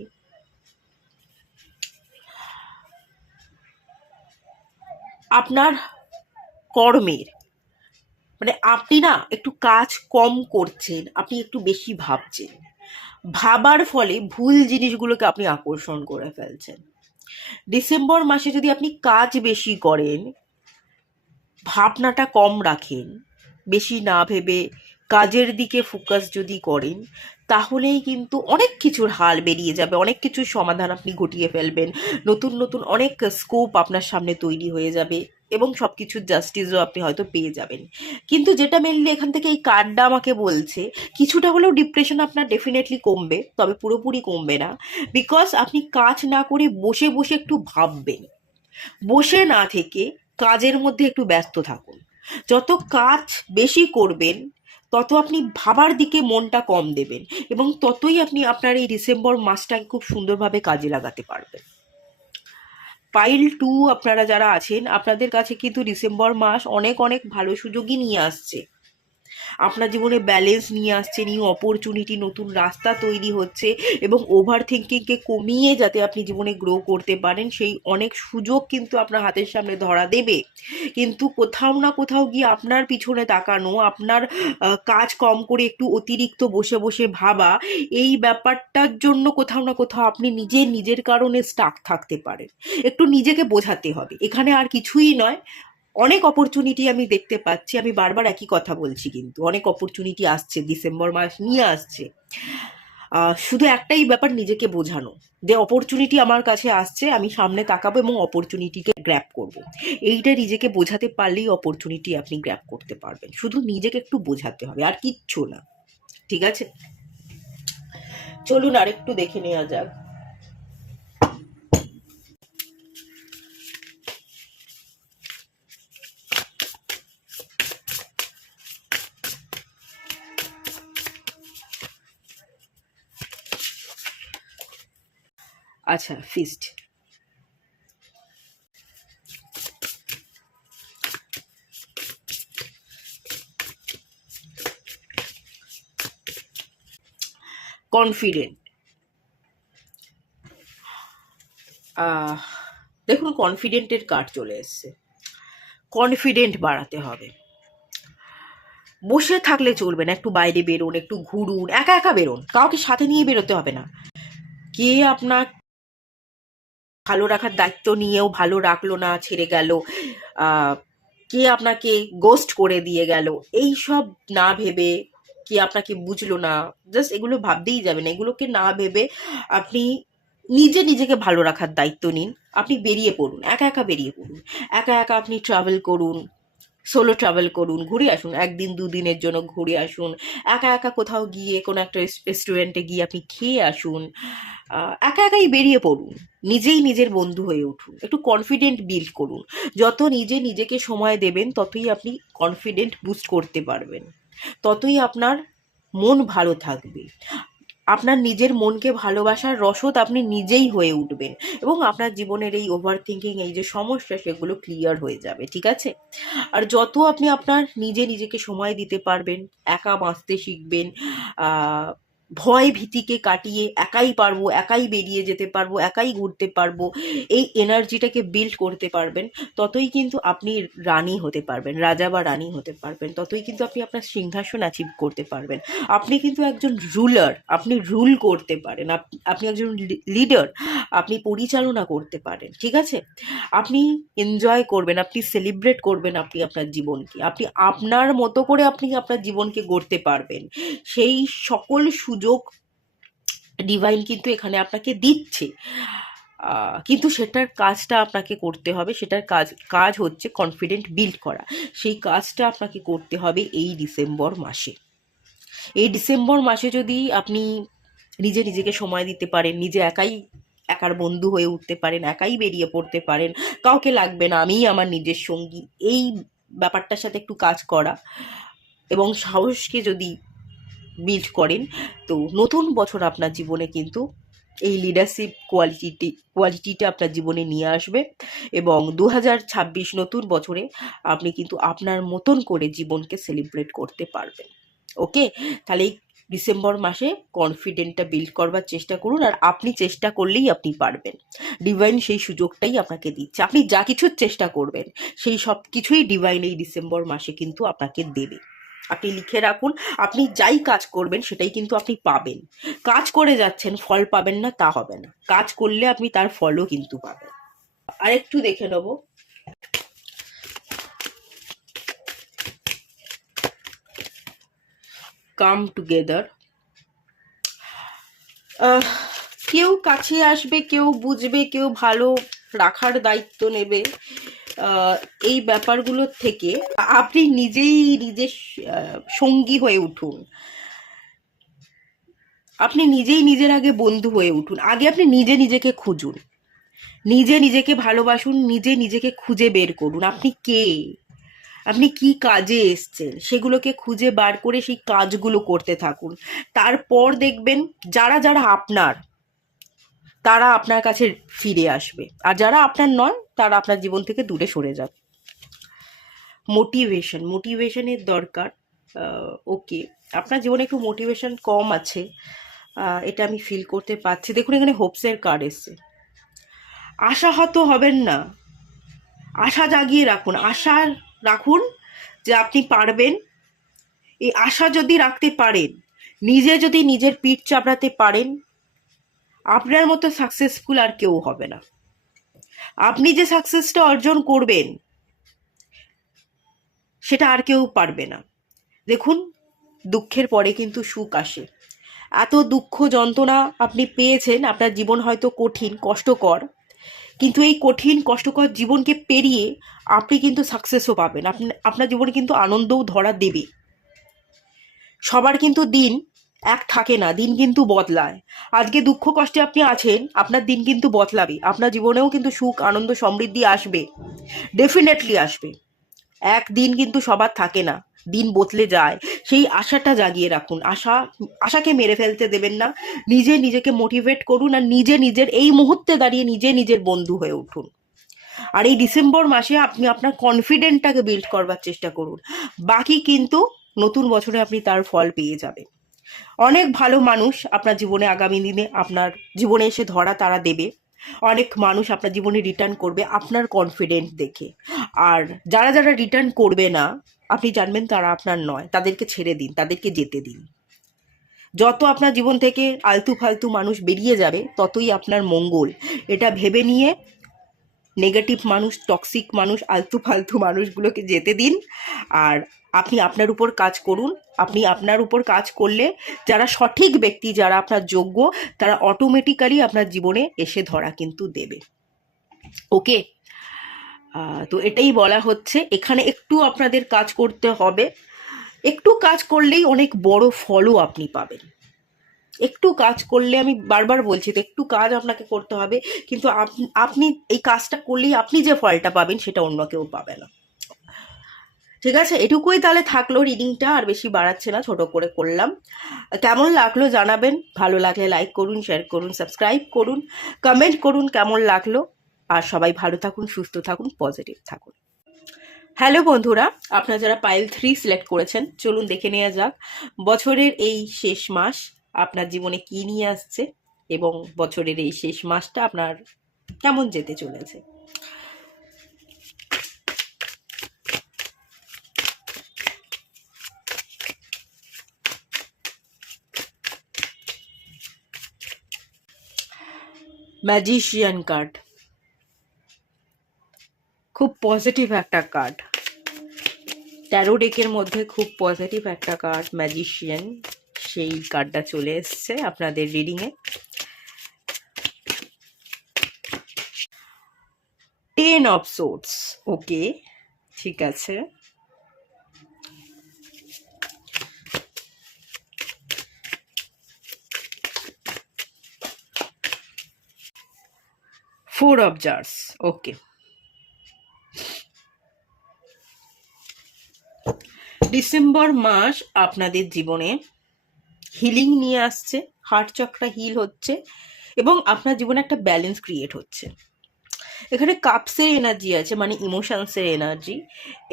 আপনার কর্মের, মানে আপনি না একটু কাজ কম করছেন, আপনি একটু বেশি ভাবছেন, ভাবার ফলে ভুল জিনিসগুলোকে আপনি আকর্ষণ করে ফেলছেন। ডিসেম্বর মাসে যদি আপনি কাজ বেশি করেন, ভাবনাটা কম রাখেন, বেশি না ভেবে কাজের দিকে ফোকাস যদি করেন, তাহলেই কিন্তু অনেক কিছুর হাল বেরিয়ে যাবে, অনেক কিছুর সমাধান আপনি ঘটিয়ে ফেলবেন, নতুন নতুন অনেক স্কোপ আপনার সামনে তৈরি হয়ে যাবে এবং সব কিছুর জাস্টিসও আপনি হয়তো পেয়ে যাবেন। কিন্তু যেটা মেনলি এখান থেকে এই কার্ডটা আমাকে বলছে, কিছুটা হলেও ডিপ্রেশন আপনার ডেফিনেটলি কমবে, তবে পুরোপুরি কমবে না। বিকজ আপনি কাজ না করে বসে বসে একটু ভাববেন, বসে না থেকে কাজের মধ্যে একটু ব্যস্ত থাকুন। যত কাজ বেশি করবেন, তত আপনি ভাবার দিকে মনটা কম দেবেন এবং ততই আপনি আপনার এই ডিসেম্বর মাসটাকে খুব সুন্দরভাবে কাজে লাগাতে পারবেন। পাইল 2 আপনারা যারা আছেন, আপনাদের কাছে কিন্তু ডিসেম্বর মাস অনেক অনেক ভালো সুযোগই নিয়ে আসছে, আপনার জীবনে ব্যালেন্স নিয়ে আসছে, নিউ অপরচুনিটি, নতুন রাস্তা তৈরি হচ্ছে এবং ওভার থিঙ্কিংকে কমিয়ে যাতে আপনি জীবনে গ্রো করতে পারেন, সেই অনেক সুযোগ কিন্তু আপনার হাতের সামনে ধরা দেবে। কিন্তু কোথাও না কোথাও গিয়ে আপনার পিছনে তাকানো, আপনার কাজ কম করে একটু অতিরিক্ত বসে বসে ভাবা, এই ব্যাপারটার জন্য কোথাও না কোথাও আপনি নিজের কারণে স্টাক থাকতে পারেন। একটু নিজেকে বোঝাতে হবে, এখানে আর কিছুই নয়। অনেক অপরচুনিটি আমি দেখতে পাচ্ছি, আমি বারবার একই কথা বলছি, কিন্তু অনেক অপরচুনিটি আসছে, ডিসেম্বর মাস নিয়ে আসছে। শুধু একটাই ব্যাপার, নিজেকে বোঝানো যে অপরচুনিটি আমার কাছে আসছে, আমি সামনে তাকাবো এবং অপরচুনিটিকে গ্র্যাব করব। এইটা নিজেকে বোঝাতে পারলেই অপরচুনিটি আপনি গ্র্যাব করতে পারবেন, শুধু নিজেকে একটু বোঝাতে হবে, আর কিচ্ছু না। ঠিক আছে, চলুন আরেকটু দেখে নেওয়া যাক। আচ্ছা, ফিস্ট। কনফিডেন্ট। দেখুন, কনফিডেন্টের কার্ড চলে এসছে। কনফিডেন্ট বাড়াতে হবে, বসে থাকলে চলবে না, একটু বাইরে বেরোন, একটু ঘুরুন, একা একা বেরোন, কাউকে সাথে নিয়ে বেরোতে হবে না। কে আপনার ভালো রাখার দায়িত্ব নিয়েও ভালো রাখলো না, ছেড়ে গেল, কে আপনাকে গোস্ট করে দিয়ে গেল, এই সব না ভেবে, কে আপনাকে বুঝলো না, জাস্ট এগুলো ভাবতেই যাবেন, এগুলোকে না ভেবে আপনি নিজেকে ভালো রাখার দায়িত্ব নিন। আপনি বেরিয়ে পড়ুন, একা একা বেরিয়ে পড়ুন, একা একা আপনি ট্রাভেল করুন, সোলো ট্রাভেল করুন, ঘুরে আসুন, একদিন দুদিনের জন্য ঘুরে আসুন, একা একা কোথাও গিয়ে কোনো একটা রেস্টুরেন্টে গিয়ে আপনি খেয়ে আসুন, একা একাই বেরিয়ে পড়ুন, নিজেই নিজের বন্ধু হয়ে উঠুন, একটু কনফিডেন্ট বিল্ড করুন। যত নিজেকে সময় দেবেন, ততই আপনি কনফিডেন্ট বুস্ট করতে পারবেন, ততই আপনার মন ভালো থাকবে, আপনার নিজের মনকে ভালোবাসার রসদ আপনি নিজেই হয়ে উঠবেন এবং আপনার জীবনের এই ওভার থিঙ্কিং, এই যে সমস্যা, সেগুলো ক্লিয়ার হয়ে যাবে। ঠিক আছে, আর যত আপনি আপনার নিজেকে সময় দিতে পারবেন, একা বাঁচতে শিখবেন, ভয় ভীতিকে কাটিয়ে একাই পারবো, একাই বেরিয়ে যেতে পারবো, একাই ঘুরতে পারবো, এই এনার্জিটাকে বিল্ড করতে পারবেন, ততই কিন্তু আপনি রানী হতে পারবেন, রাজা বা রানী হতে পারবেন, ততই কিন্তু আপনি আপনার সিংহাসন অ্যাচিভ করতে পারবেন। আপনি কিন্তু একজন রুলার, আপনি রুল করতে পারেন, আপনি একজন লিডার, আপনি পরিচালনা করতে পারেন। ঠিক আছে, আপনি এনজয় করবেন, আপনি সেলিব্রেট করবেন আপনি আপনার জীবনকে, আপনি আপনার মতো করে আপনি আপনার জীবনকে গড়তে পারবেন। সেই সকল সুযোগ ডিভাইন কিন্তু এখানে আপনাকে দিচ্ছে, কিন্তু সেটার কাজটা আপনাকে করতে হবে, সেটার কাজ হচ্ছে কনফিডেন্ট বিল্ড করা। সেই কাজটা আপনাকে করতে হবে এই ডিসেম্বর মাসে। এই ডিসেম্বর মাসে যদি আপনি নিজেকে সময় দিতে পারেন, একার বন্ধু হয়ে উঠতে পারেন, একাই বেরিয়ে পড়তে পারেন, কাউকে লাগবে না, আমিই আমার নিজের সঙ্গী, এই ব্যাপারটার সাথে একটু কাজ করা এবং সাহসকে যদি বিল্ড করেন, তো নতুন বছর আপনার জীবনে কিন্তু এই লিডারশিপ কোয়ালিটিটা আপনার জীবনে নিয়ে আসবে এবং 2026 নতুন বছরে আপনি কিন্তু আপনার মতন করে জীবনকে সেলিব্রেট করতে পারবেন। ওকে, তাহলে এই ডিসেম্বর মাসে কনফিডেন্টটা বিল্ড করবার চেষ্টা করুন, আর আপনি চেষ্টা করলেই আপনি পারবেন। ডিভাইন সেই সুযোগটাই আপনাকে দিচ্ছে। আপনি যা কিছুর চেষ্টা করবেন সেই সব কিছুই ডিভাইন এই ডিসেম্বর মাসে কিন্তু আপনাকে দেবে। আপনি লিখে রাখুন, আপনি যাই কাজ করবেন সেটাই কিন্তু আপনি পাবেন। কাজ করে যাচ্ছেন, ফল পাবেন না তা হবে না, কাজ করলে আপনি তার ফলও কিন্তু পাবেন। আরেকটু দেখে নেব। Come together. কেউ কাছে আসবে, কেউ বুঝবে, কেউ ভালো রাখার দায়িত্ব নেবে। এই ব্যাপারগুলোর থেকে আপনি নিজেই নিজের সঙ্গী হয়ে উঠুন। আপনি নিজেই নিজের আগে বন্ধু হয়ে উঠুন। আগে আপনি নিজে নিজেকে খুঁজুন, নিজে নিজেকে ভালোবাসুন, নিজে নিজেকে খুঁজে বের করুন। আপনি কে, আপনি কি কাজে এসছেন সেগুলোকে খুঁজে বার করে সেই কাজগুলো করতে থাকুন। তারপর দেখবেন যারা যারা আপনার, তারা আপনার কাছে ফিরে আসবে, আর যারা আপনার নয় তারা আপনার জীবন থেকে দূরে সরে যাবে। মোটিভেশনের দরকার। ওকে, আপনার জীবনে একটু মোটিভেশন কম আছে, এটা আমি ফিল করতে পারছি। দেখুন এখানে হোপসের কার্ড এসছে। আশাহত হবেন না, আশা জাগিয়ে রাখুন, আশা রাখুন যে আপনি পারবেন। এই আশা যদি রাখতে পারেন, নিজে যদি নিজের পিঠ চাপড়াতে পারেন, আপনার মতো সাকসেসফুল আর কেউ হবে না। আপনি যে সাকসেসটা অর্জন করবেন সেটা আর কেউ পারবে না। দেখুন, দুঃখের পরে কিন্তু সুখ আসে। এত দুঃখ যন্ত্রণা আপনি পেয়েছেন, আপনার জীবন হয়তো কঠিন কষ্টকর, কিন্তু এই কঠিন কষ্টকর জীবনকে পেরিয়ে আপনি কিন্তু সাকসেসও পাবেন। আপনার জীবনে কিন্তু আনন্দও ধরা দেবে। সবার কিন্তু দিন এক থাকে না, দিন কিন্তু বদলায়। আজকে দুঃখ কষ্টে আপনি আছেন, আপনার দিন কিন্তু বদলাবে, আপনার জীবনেও কিন্তু সুখ আনন্দ সমৃদ্ধি আসবে, ডেফিনেটলি আসবে। একদিন কিন্তু সবার থাকে না, দিন বদলে যায়। সেই আশাটা জাগিয়ে রাখুন, আশাকে মেরে ফেলতে দেবেন না। নিজে নিজেকে মোটিভেট করুন, আর নিজে নিজের এই মুহূর্তে দাঁড়িয়ে নিজে নিজের বন্ধু হয়ে উঠুন। আর এই ডিসেম্বর মাসে আপনি আপনার কনফিডেন্টটাকে বিল্ড করবার চেষ্টা করুন। বাকি কিন্তু নতুন বছরে আপনি তার ফল পেয়ে যাবেন। অনেক ভালো মানুষ আপনার জীবনে আগামী দিনে আপনার জীবনে এসে ধরা তারা দেবে। অনেক মানুষ আপনার জীবনে রিটার্ন করবে আপনার কনফিডেন্ট দেখে। আর যারা যারা রিটার্ন করবে না, আপনি জানবেন তারা আপনার নয়, তাদেরকে ছেড়ে দিন, তাদেরকে যেতে দিন। যত আপনার জীবন থেকে আলতু ফালতু মানুষ বেরিয়ে যাবে ততই আপনার মঙ্গল, এটা ভেবে নিয়ে নেগেটিভ মানুষ, টক্সিক মানুষ, আলতু ফালতু মানুষগুলোকে যেতে দিন। আর আপনি আপনার উপর কাজ করুন। আপনি আপনার উপর কাজ করলে যারা সঠিক ব্যক্তি, যারা আপনার যোগ্য, তারা অটোমেটিক্যালি আপনার জীবনে এসে ধরা কিন্তু দেবে। ওকে, তো এটাই বলা হচ্ছে। এখানে একটু আপনাদের কাজ করতে হবে, একটু কাজ করলেই অনেক বড় ফলও আপনি পাবেন। একটু কাজ করলে, আমি বারবার বলছি তো, একটু কাজ আপনাকে করতে হবে, কিন্তু আপনি এই কাজটা করলেই আপনি যে ফলটা পাবেন সেটা অন্য কেউ পাবে না। ঠিক আছে, এটুকুই তাহলে থাকলো রিডিংটা, আর বেশি বাড়াচ্ছে না, ছোট করে করলাম। কেমন লাগলো জানাবেন, ভালো লাগলে লাইক করুন, শেয়ার করুন, সাবস্ক্রাইব করুন, কমেন্ট করুন কেমন লাগলো। আর সবাই ভালো থাকুন, সুস্থ থাকুন, পজিটিভ থাকুন। হ্যালো বন্ধুরা, আপনারা যারা পাইল 3 সিলেক্ট করেছেন, চলুন দেখে নেওয়া যাক বছরের এই শেষ মাস আপনার জীবনে কি নিয়ে আসছে, এবং বছরের এই শেষ মাসটা আপনার কেমন যেতে চলেছে। ম্যাজিশিয়ান কার্ড, খুব পজিটিভ একটা কার্ড। ট্যারো ডেকের মধ্যে খুব পজিটিভ একটা কার্ড ম্যাজিশিয়ান, সেই কার্ডটা চলে এসছে আপনাদের রিডিংয়ে। 10 অফ সোর্ডস, ওকে, ঠিক আছে। Four of jars, okay. December মাস আপনাদের জীবনে হিলিং নিয়ে আসছে, হার্ট চক্রা হিল হচ্ছে, এবং আপনার জীবনে একটা ব্যালেন্স ক্রিয়েট হচ্ছে। এখানে কাপসের এনার্জি আছে, মানে ইমোশনসের এনার্জি,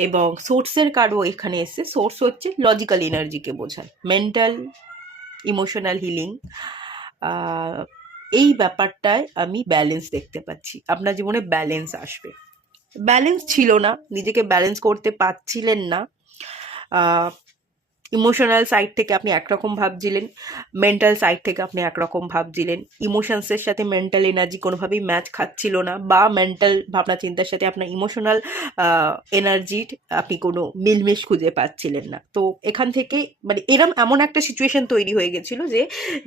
এবং সোর্সের কার্ডও এখানে এসছে। সোর্স হচ্ছে লজিক্যাল এনার্জিকে বোঝায়, মেন্টাল ইমোশনাল হিলিং। এই ব্যাপারটায় আমি ব্যালেন্স দেখতে পাচ্ছি, আপনার জীবনে ব্যালেন্স আসবে। ব্যালেন্স ছিল না, নিজেকে ব্যালেন্স করতে পারছিলেন না, ইমোশনাল সাইড থেকে আপনি একরকম ভাবছিলেন, মেন্টাল সাইড থেকে আপনি একরকম ভাবছিলেন, ইমোশনসের সাথে মেন্টাল এনার্জি কোনোভাবেই ম্যাচ খাচ্ছিল না, বা মেন্টাল ভাবনা চিন্তার সাথে আপনার ইমোশনাল এনার্জির আপনি কোনো মিলমিশ খুঁজে পাচ্ছিলেন না। তো এখান থেকে মানে এমন একটা সিচুয়েশন তৈরি হয়ে গেছিল যে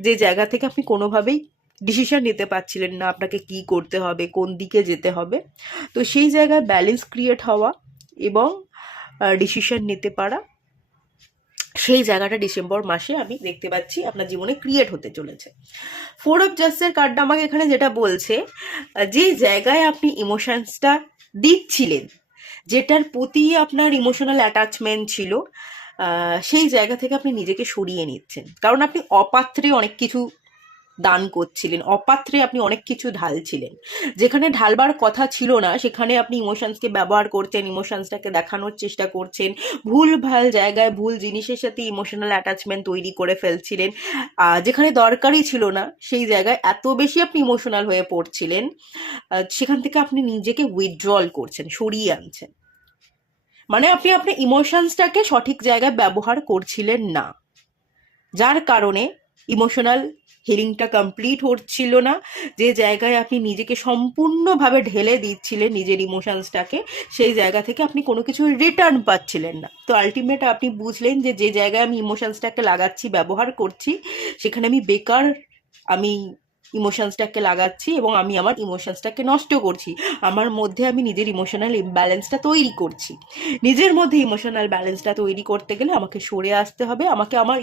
যে জায়গা থেকে আপনি কোনোভাবেই ডিসিশন নিতে পারছিলেন না আপনাকে কি করতে হবে, কোন দিকে যেতে হবে। তো সেই জায়গায় ব্যালেন্স ক্রিয়েট হওয়া এবং ডিসিশন নিতে পারা, সেই জায়গাটা ডিসেম্বর মাসে আমি দেখতে পাচ্ছি আপনার জীবনে ক্রিয়েট হতে চলেছে। 4 অফ জাস্টের কার্ডটা আমাকে এখানে যেটা বলছে, যে জায়গায় আপনি ইমোশনসটা দিচ্ছিলেন, যেটার প্রতি আপনার ইমোশনাল অ্যাটাচমেন্ট ছিল, সেই জায়গা থেকে আপনি নিজেকে সরিয়ে নিচ্ছেন। কারণ আপনি অপাত্রে অনেক কিছু দান করছিলেন, অপাত্রে আপনি অনেক কিছু ঢালছিলেন, যেখানে ঢালবার কথা ছিল না সেখানে আপনি ইমোশনসকে ব্যবহার করছেন, ইমোশনসটাকে দেখানোর চেষ্টা করছেন, ভুল ভাল জায়গায় ভুল জিনিসের সাথে ইমোশনাল অ্যাটাচমেন্ট তৈরি করে ফেলছিলেন, যেখানে দরকারই ছিল না সেই জায়গায় এত বেশি আপনি ইমোশনাল হয়ে পড়ছিলেন, সেখান থেকে আপনি নিজেকে উইথড্রল করছেন, সরিয়ে আনছেন। মানে আপনি আপনার ইমোশনসটাকে সঠিক জায়গায় ব্যবহার করছিলেন না, যার কারণে ইমোশনাল হিলিংটা কমপ্লিট হচ্ছিল না। যে জায়গায় আপনি নিজেকে সম্পূর্ণভাবে ঢেলে দিচ্ছিলেন নিজের ইমোশনসটাকে, সেই জায়গা থেকে আপনি কোনো কিছু রিটার্ন পাচ্ছিলেন না। তো আলটিমেট আপনি বুঝলেন যে যে জায়গায় আমি ইমোশনসটাকে লাগাচ্ছি, ব্যবহার করছি, সেখানে আমি বেকার আমি ইমোশনসটাকে লাগাচ্ছি এবং আমি আমার ইমোশনসটাকে নষ্ট করছি। আমার মধ্যে আমি নিজের ইমোশনাল ইমব্যালেন্সটা তৈরি করছি। নিজের মধ্যে ইমোশনাল ব্যালেন্সটা তৈরি করতে গেলে আমাকে সরে আসতে হবে, আমাকে আমার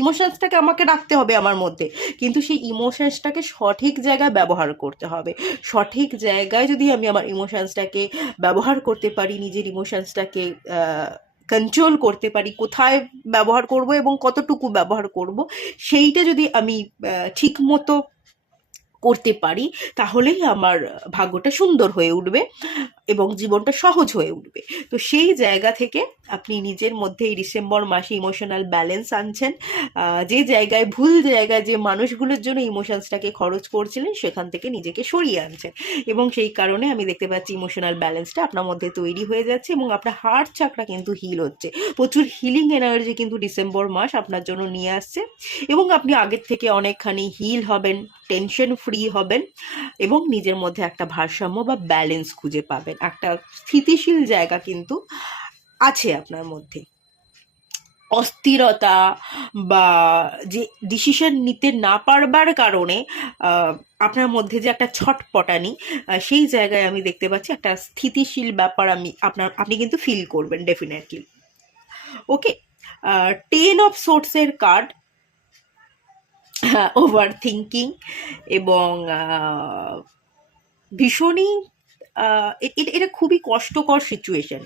ইমোশনসটাকে আমাকে রাখতে হবে আমার মধ্যে, কিন্তু সেই ইমোশনসটাকে সঠিক জায়গায় ব্যবহার করতে হবে। সঠিক জায়গায় যদি আমি আমার ইমোশনসটাকে ব্যবহার করতে পারি, নিজের ইমোশনসটাকে কন্ট্রোল করতে পারি, কোথায় ব্যবহার করব এবং কতটুকু ব্যবহার করব, সেইটা যদি আমি ঠিক মতো করতে পারি, তাহলেই আমার ভাগ্যটা সুন্দর হয়ে উঠবে এবং জীবনটা সহজ হয়ে উঠবে। তো সেই জায়গা থেকে আপনি নিজের মধ্যে এই ডিসেম্বর মাসে ইমোশনাল ব্যালেন্স আনছেন, যে জায়গায় ভুল জায়গায় যে মানুষগুলোর জন্য ইমোশনসটাকে খরচ করছিলেন সেখান থেকে নিজেকে সরিয়ে আনছেন, এবং সেই কারণে আমি দেখতে পাচ্ছি ইমোশনাল ব্যালেন্সটা আপনার মধ্যে তৈরি হয়ে যাচ্ছে এবং আপনার হার্ট চাকরা কিন্তু হিল হচ্ছে। প্রচুর হিলিং এনার্জি কিন্তু ডিসেম্বর মাস আপনার জন্য নিয়ে আসছে, এবং আপনি আগের থেকে অনেকখানি হিল হবেন, টেনশন ফ্রি হবেন, এবং নিজের মধ্যে একটা ভারসাম্য বা ব্যালেন্স খুঁজে পাবেন। একটা স্থিতিশীল জায়গা কিন্তু আছে আপনার মধ্যে। অস্থিরতা বা যে ডিসিশন নিতে না পারবার কারণে আপনার মধ্যে যে একটা ছটপটানি, সেই জায়গায় আমি দেখতে পাচ্ছি একটা স্থিতিশীল ব্যাপার আপনি কিন্তু ফিল করবেন ডেফিনেটলি। ওকে, 10 অফ সোর্সের কার্ড, ওভার থিঙ্কিং এবং ভীষণই এটা খুবই কষ্টকর সিচুয়েশন।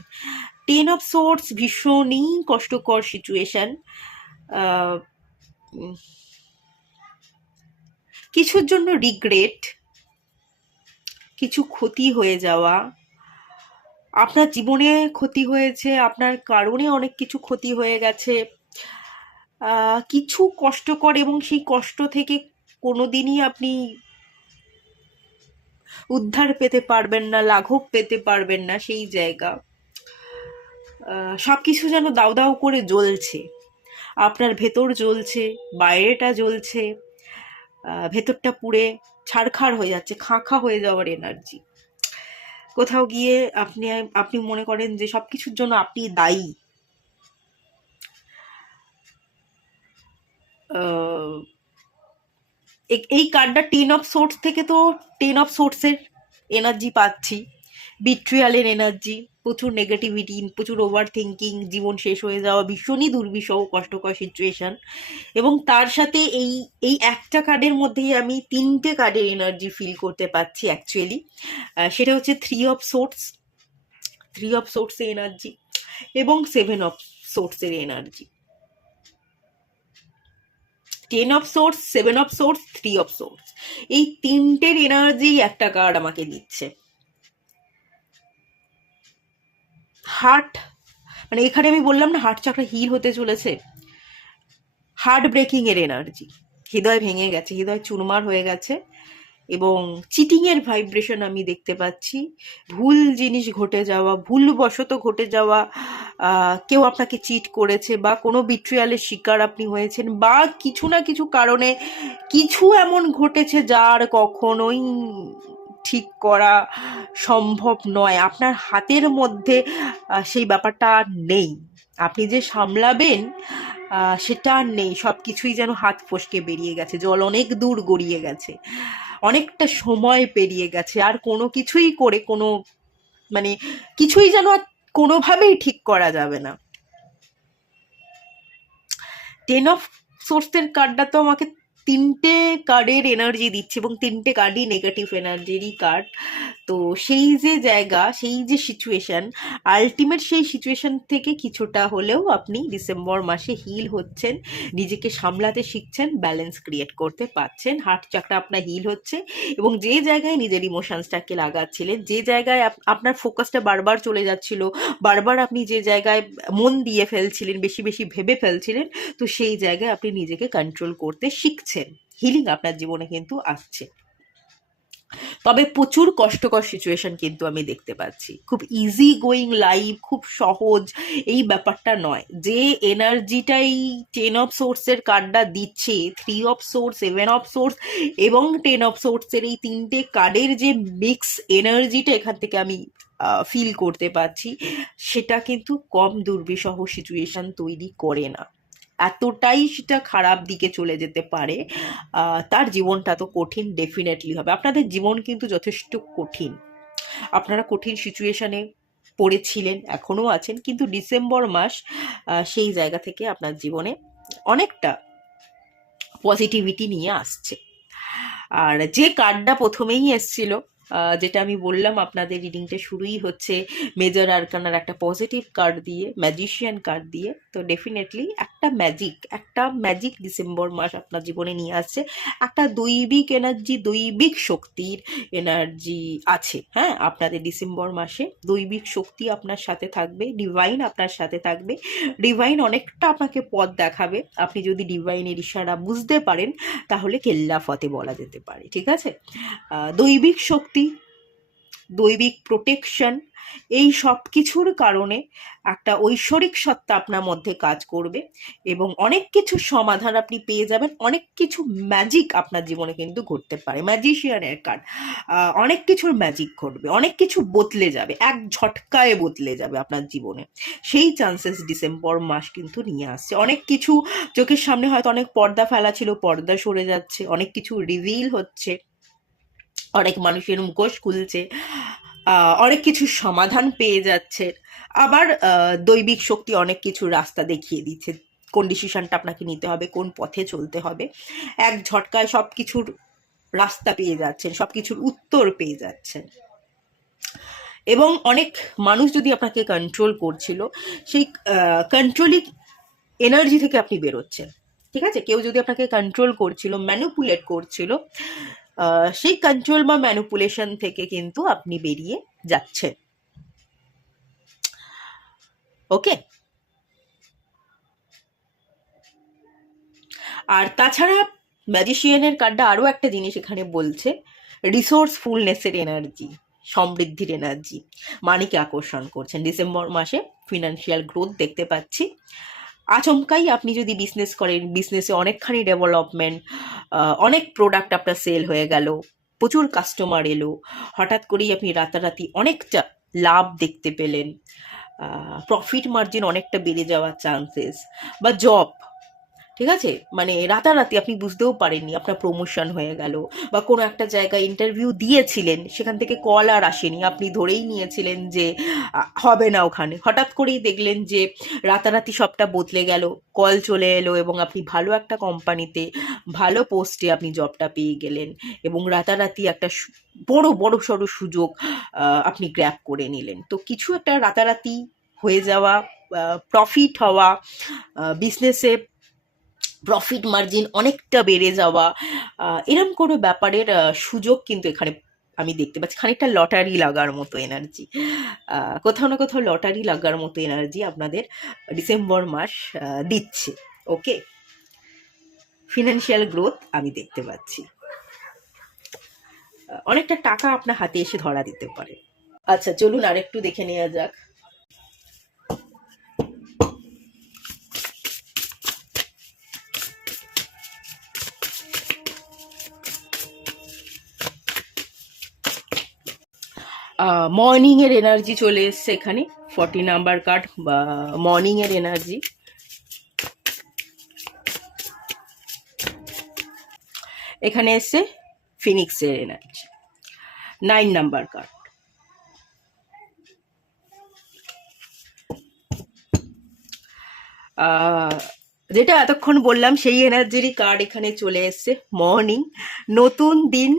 10 অফ সোর্স ভীষণই কষ্টকর সিচুয়েশন। কিছুর জন্য রিগ্রেট, কিছু ক্ষতি হয়ে যাওয়া, আপনার জীবনে ক্ষতি হয়েছে, আপনার কারণে অনেক কিছু ক্ষতি হয়ে গেছে, কিছু কষ্টকর, এবং সেই কষ্ট থেকে কোনোদিনই আপনি উদ্ধার পেতে পারবেন না, লাঘব পেতে পারবেন না, সেই জায়গা। সব কিছু যেন দাউ দাউ করে জ্বলছে, আপনার ভেতর জ্বলছে, বাইরেটা জ্বলছে, ভেতরটা পুড়ে ছাড়খাড় হয়ে যাচ্ছে, খাঁ হয়ে যাওয়ার এনার্জি। কোথাও গিয়ে আপনি মনে করেন যে সব কিছুর জন্য আপনি দায়ী। এই কার্ডটা 10 অফ সোর্স থেকে তো 10 অফ সোর্সের এনার্জি পাচ্ছি, বিট্রিয়ালের এনার্জি, প্রচুর নেগেটিভিটি, প্রচুর ওভার থিঙ্কিং, জীবন শেষ হয়ে যাওয়া, ভীষণই দুর্বিষহ কষ্টকর সিচুয়েশন। এবং তার সাথে এই একটা কার্ডের মধ্যেই আমি 3টে কার্ডের এনার্জি ফিল করতে পারছি অ্যাকচুয়ালি। সেটা হচ্ছে 3 অফ সোর্সের এনার্জি এবং 7 অফ সোর্সের energy. 10 of swords, 7 of swords, 3 of swords, এই 3টের এনার্জি একটা কার্ড আমাকে দিচ্ছে। হার্ট, মানে এখানে আমি বললাম না হার্ট চাকরা হিল হতে চলেছে, হার্ট ব্রেকিং এর এনার্জি, হৃদয় ভেঙে গেছে, হৃদয় চুরমার হয়ে গেছে, এবং চিটিংয়ের ভাইব্রেশন আমি দেখতে পাচ্ছি, ভুল জিনিস ঘটে যাওয়া, ভুলবশত ঘটে যাওয়া, কেউ আপনাকে চিট করেছে বা কোনো বিট্রিয়ালের শিকার আপনি হয়েছেন, বা কিছু না কিছু কারণে কিছু এমন ঘটেছে যার কখনোই ঠিক করা সম্ভব নয়, আপনার হাতের মধ্যে সেই ব্যাপারটা আর নেই, আপনি যে সামলাবেন সেটা আর নেই, সব কিছুই যেন হাত ফসকে বেরিয়ে গেছে, জল অনেক দূর গড়িয়ে গেছে, অনেকটা সময় পেরিয়ে গেছে, আর কোনো কিছুই করে কোনো মানে কিছুই যেন আর কোনোভাবেই ঠিক করা যাবে না। 10 অফ সোর্সের কার্ডটা তো আমাকে 3টে কার্ডের এনার্জি দিচ্ছে, এবং 3টে কার্ডই নেগেটিভ এনার্জিরই কার্ড। তো সেই যে জায়গা, সেই যে সিচুয়েশন, আলটিমেট সেই সিচুয়েশন থেকে কিছুটা হলেও আপনি ডিসেম্বর মাসে হিল হচ্ছেন, নিজেকে সামলাতে শিখছেন, ব্যালেন্স ক্রিয়েট করতে পারছেন, হার্ট চাকরা আপনার হিল হচ্ছে, এবং যে জায়গায় নিজের ইমোশনসটাকে লাগাচ্ছিলেন, যে জায়গায় আপনার ফোকাসটা বারবার চলে যাচ্ছিল, বারবার আপনি যে জায়গায় মন দিয়ে ফেলছিলেন, বেশি বেশি ভেবে ফেলছিলেন, তো সেই জায়গায় আপনি নিজেকে কন্ট্রোল করতে শিখছেন, হিলিং আপনার জীবনে কিন্তু আসছে। তবে প্রচুর কষ্টকর সিচুয়েশন কিন্তু আমি দেখতে পাচ্ছি, খুব ইজি গোয়িং লাইফ, খুব সহজ এই ব্যাপারটা নয়, যে এনার্জিটাই 10 অফ সোর্সের কার্ডটা দিচ্ছে, 3 অফ সোর্স, 7 অফ সোর্স এবং 10 অফ সোর্সের এই 3টে কার্ডের যে মিক্স এনার্জিটা এখান থেকে আমি ফিল করতে পারছি, সেটা কিন্তু কম দুর্বিষহ সিচুয়েশন তৈরি করে না, এতটাই সেটা খারাপ দিকে চলে যেতে পারে, তার জীবনটা তো কঠিন ডেফিনেটলি হবে, আপনাদের জীবন কিন্তু যথেষ্ট কঠিন, আপনারা কঠিন সিচুয়েশনে পড়েছিলেন, এখনও আছেন, কিন্তু ডিসেম্বর মাস সেই জায়গা থেকে আপনার জীবনে অনেকটা পজিটিভিটি নিয়ে আসছে। আর যে কার্ডটা প্রথমেই এসছিল, যেটা আমি বললাম, আপনাদের রিডিংটা শুরুই হচ্ছে মেজর আরকানার একটা পজিটিভ কার্ড দিয়ে, ম্যাজিশিয়ান কার্ড দিয়ে, তো ডেফিনেটলি একটা ম্যাজিক ডিসেম্বর মাস আপনার জীবনে নিয়ে আসছে, একটা দৈবিক এনার্জি, দৈবিক শক্তির এনার্জি আছে, হ্যাঁ, আপনাদের ডিসেম্বর মাসে দৈবিক শক্তি আপনার সাথে থাকবে, ডিভাইন আপনার সাথে থাকবে, ডিভাইন অনেকটা আপনাকে পথ দেখাবে, আপনি যদি ডিভাইনের ইশারা বুঝতে পারেন তাহলে কেল্লা ফতে বলা যেতে পারে, ঠিক আছে। দৈবিক শক্তি, দৈবিক প্রোটেকশন, এই সব কিছুর কারণে একটা ঐশ্বরিক সত্তা আপনার মধ্যে কাজ করবে, এবং অনেক কিছু সমাধান আপনি পেয়ে যাবেন, অনেক কিছু ম্যাজিক আপনার জীবনে কিন্তু ঘটতে পারে, ম্যাজিশিয়ানের কার্ড, অনেক কিছুর ম্যাজিক ঘটবে, অনেক কিছু বদলে যাবে, এক ঝটকায় বদলে যাবে আপনার জীবনে, সেই চান্সেস ডিসেম্বর মাস কিন্তু নিয়ে আসছে, অনেক কিছু চোখের সামনে হয়তো অনেক পর্দা ফেলা ছিল, পর্দা সরে যাচ্ছে, অনেক কিছু রিভিল হচ্ছে, অনেক মানুষের মুখোশ খুলছে, অনেক কিছু সমাধান পেয়ে যাচ্ছে, আবার দৈবিক শক্তি অনেক কিছু রাস্তা দেখিয়ে দিচ্ছে, কোন ডিসিশনটা আপনাকে নিতে হবে, কোন পথে চলতে হবে, এক ঝটকায় সব কিছুর রাস্তা পেয়ে যাচ্ছেন, সব কিছুর উত্তর পেয়ে যাচ্ছেন, এবং অনেক মানুষ যদি আপনাকে কন্ট্রোল করছিল, সেই কন্ট্রোলিং এনার্জি থেকে আপনি বেরোচ্ছেন, ঠিক আছে, কেউ যদি আপনাকে কন্ট্রোল করছিল, ম্যানুপুলেট করছিল, সেই কন্ট্রোল বা ম্যানুপুলেশন থেকে কিন্তু আপনি বেরিয়ে যাচ্ছেন, ওকে। আর তাছাড়া ম্যাজিশিয়ানের কার্ডটা আরও একটা জিনিস এখানে বলছে, রিসোর্সফুলনেসের এনার্জি, সমৃদ্ধির এনার্জি, মানিকে আকর্ষণ করছেন ডিসেম্বর মাসে, ফিনান্সিয়াল গ্রোথ দেখতে পাচ্ছি, আচমকাই আপনি যদি বিজনেস করেন, বিজনেসে অনেকখানি ডেভেলপমেন্ট, অনেক প্রোডাক্ট আপনার সেল হয়ে গেল, প্রচুর কাস্টমার এলো, হঠাৎ করেই আপনি রাতারাতি অনেকটা লাভ দেখতে পেলেন, প্রফিট মার্জিন অনেকটা বেড়ে যাওয়ার চান্সেস, বা জব, ঠিক আছে, মানে রাতারাতি আপনি বুঝতেও পারেননি আপনার প্রমোশন হয়ে গেল, বা কোনো একটা জায়গায় ইন্টারভিউ দিয়েছিলেন, সেখান থেকে কল আর আসেনি, আপনি ধরেই নিয়েছিলেন যে হবে না, ওখানে হঠাৎ করেই দেখলেন যে রাতারাতি সবটা বদলে গেল, কল চলে এলো, এবং আপনি ভালো একটা কোম্পানিতে ভালো পোস্টে আপনি জবটা পেয়ে গেলেন, এবং রাতারাতি একটা বড় বড় সড়ো সুযোগ আপনি গ্র্যাব করে নিলেন, তো কিছু একটা রাতারাতি হয়ে যাওয়া, প্রফিট হওয়া, বিজনেসে প্রফিট মার্জিন অনেকটা বেড়ে যাওয়া, এরম কোনো ব্যাপারের সুযোগ কিন্তু এখানে আমি দেখতে পাচ্ছি, খানিকটা লটারি লাগার মতো এনার্জি, কোথাও না কোথাও লটারি লাগার মতো এনার্জি আপনাদের ডিসেম্বর মাস দিচ্ছে। ওকে, ফিনান্সিয়াল গ্রোথ আমি দেখতে পাচ্ছি, অনেকটা টাকা আপনার হাতে এসে ধরা দিতে পারে। আচ্ছা চলুন আরেকটু দেখে নেওয়া যাক। মর্নিং এর এনার্জি চলে এসছে এখানে, 40 নাম্বার কার্ড বা মর্নিং এর এনার্জি। এখানে এসছে ফিনিক্স এর এনার্জি, 9 নাম্বার কার্ড। যেটা এতক্ষণ বললাম সেই এনার্জিরই কার্ড এখানে চলে এসছে, মর্নিং, নতুন দিন,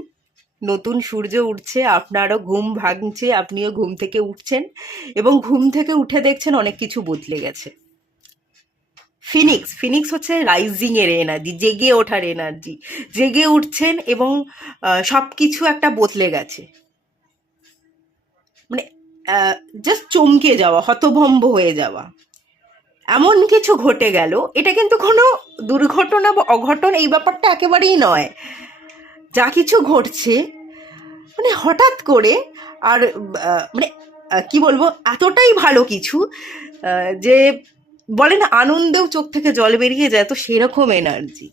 নতুন সূর্য উঠছে, আপনারও ঘুম ভাঙছে, আপনিও ঘুম থেকে উঠছেন এবং ঘুম থেকে উঠে দেখছেন অনেক কিছু বদলে গেছে। ফিনিক্স, ফিনিক্স হচ্ছে রাইজিং এর এনার্জি, জেগে ওঠার এনার্জি, জেগে উঠছেন এবং সব কিছু একটা বদলে গেছে, মানে জাস্ট চমকে যাওয়া, হতভম্ব হয়ে যাওয়া, এমন কিছু ঘটে গেল। এটা কিন্তু কোনো দুর্ঘটনা বা অঘটন এই ব্যাপারটা একেবারেই নয়, যা কিছু ঘটছে মানে হঠাৎ করে, আর মানে কি বলবো, এতটাই ভালো কিছু যে বলেন আনন্দেও চোখ থেকে জল বেরিয়ে যায়, তো সেরকম এনার্জি।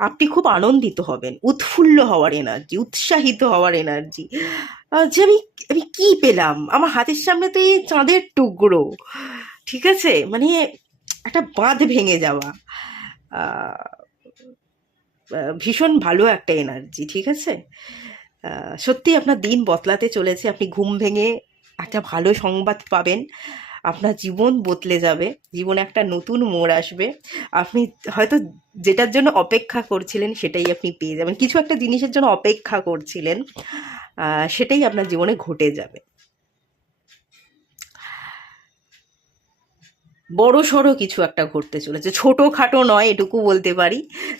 আপনি খুব আনন্দিত হবেন, উৎফুল্ল হওয়ার এনার্জি, উৎসাহিত হওয়ার এনার্জি, যে আমি আমি কি পেলাম, আমার হাতের সামনে তো এই চাঁদের টুকরো, ঠিক আছে, মানে একটা বাঁধ ভেঙে যাওয়া, ভীষণ ভালো একটা এনার্জি, ঠিক আছে। সত্যি আপনার দিন বদলাতে চলেছে, আপনি ঘুম ভেঙে একটা ভালো সংবাদ পাবেন, আপনার জীবন বদলে যাবে, জীবনে একটা নতুন মোড় আসবে, আপনি হয়তো যেটার জন্য অপেক্ষা করছিলেন সেটাই আপনি পেয়ে যাবেন, কিছু একটা জিনিসের জন্য অপেক্ষা করছিলেন সেটাই আপনার জীবনে ঘটে যাবে। বড় সড়ো কিছু একটা ঘটতে চলেছে, ছোটোখাটো নয় এটুকু বলতে পারি,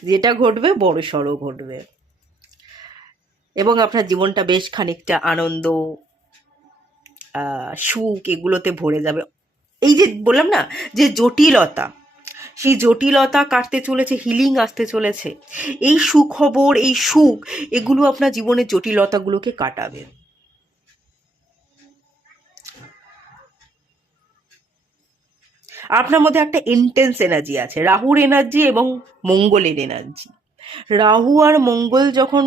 যেটা ঘটবে বড় সড়ো ঘটবে এবং আপনার জীবনটা বেশ খানিকটা আনন্দ, সুখ এগুলোতে ভরে যাবে। এই যে বললাম না যে জটিলতা, সেই জটিলতা কাটতে চলেছে, হিলিং আসতে চলেছে, এই সুখবর, এই সুখ, এগুলো আপনার জীবনের জটিলতাগুলোকে কাটাবে। আপনার মধ্যে একটা ইন্টেন্স এনার্জি আছে, রাহুর এনার্জি এবং মঙ্গলের এনার্জি। রাহু আর মঙ্গল যখন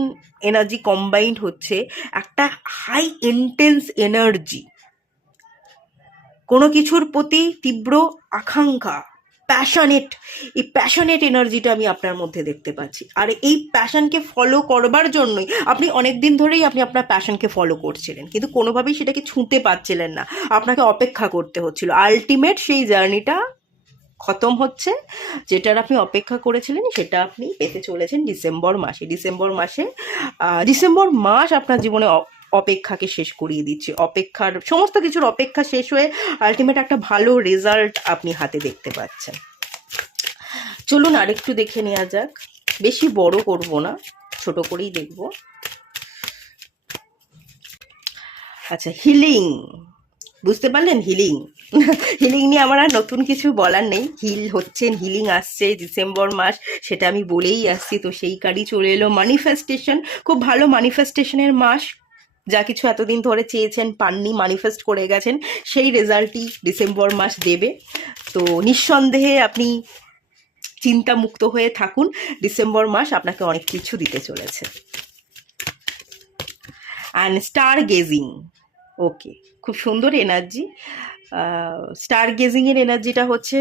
এনার্জি কম্বাইন্ড হচ্ছে, একটা হাই ইন্টেন্স এনার্জি, কোনো কিছুর প্রতি তীব্র আকাঙ্ক্ষা, প্যাশনেট, এই প্যাশনেট এনার্জিটা আমি আপনার মধ্যে দেখতে পাচ্ছি। আর এই প্যাশনকে ফলো করবার জন্যই আপনি অনেক দিন ধরেই আপনি আপনার প্যাশনকে ফলো করছিলেন, কিন্তু কোনোভাবেই সেটাকে ছুঁতে পারছিলেন না, আপনাকে অপেক্ষা করতে হচ্ছিল। আলটিমেট সেই জার্নিটা খতম হচ্ছে, যেটার আপনি অপেক্ষা করেছিলেন সেটা আপনি পেতে চলেছেন ডিসেম্বর মাসে। ডিসেম্বর মাস আপনার জীবনে অপেক্ষাকে শেষ করিয়ে দিচ্ছে, অপেক্ষার সমস্ত কিছুর অপেক্ষা শেষ হয়ে আলটিমেট একটা ভালো রেজাল্ট আপনি হাতে দেখতে পাচ্ছেন। চলুন আরেকটু দেখে নেওয়া যাক, বেশি বড় করব না, ছোট করেই দেখব। আচ্ছা, হিলিং, বুঝতে পারলেন? হিলিং হিলিং নিয়ে আমার আর নতুন কিছু বলার নেই, হিল হচ্ছেন, হিলিং আসছে ডিসেম্বর মাস, সেটা আমি বলেই আসছি। তো সেই কার্ডই চলে এলো, ম্যানিফেস্টেশন, খুব ভালো ম্যানিফেস্টেশনের মাস, যা কিছু এতদিন ধরে চেয়েছেন পাননি, ম্যানিফেস্ট করে গেছেন, সেই রেজাল্টই ডিসেম্বর মাস দেবে। তো নিঃসন্দেহে আপনি চিন্তামুক্ত হয়ে থাকুন, ডিসেম্বর মাস আপনাকে অনেক কিছু দিতে চলেছে। অ্যান্ড স্টার গেজিং, ওকে, খুব সুন্দর এনার্জি। স্টার গেজিংয়ের এনার্জিটা হচ্ছে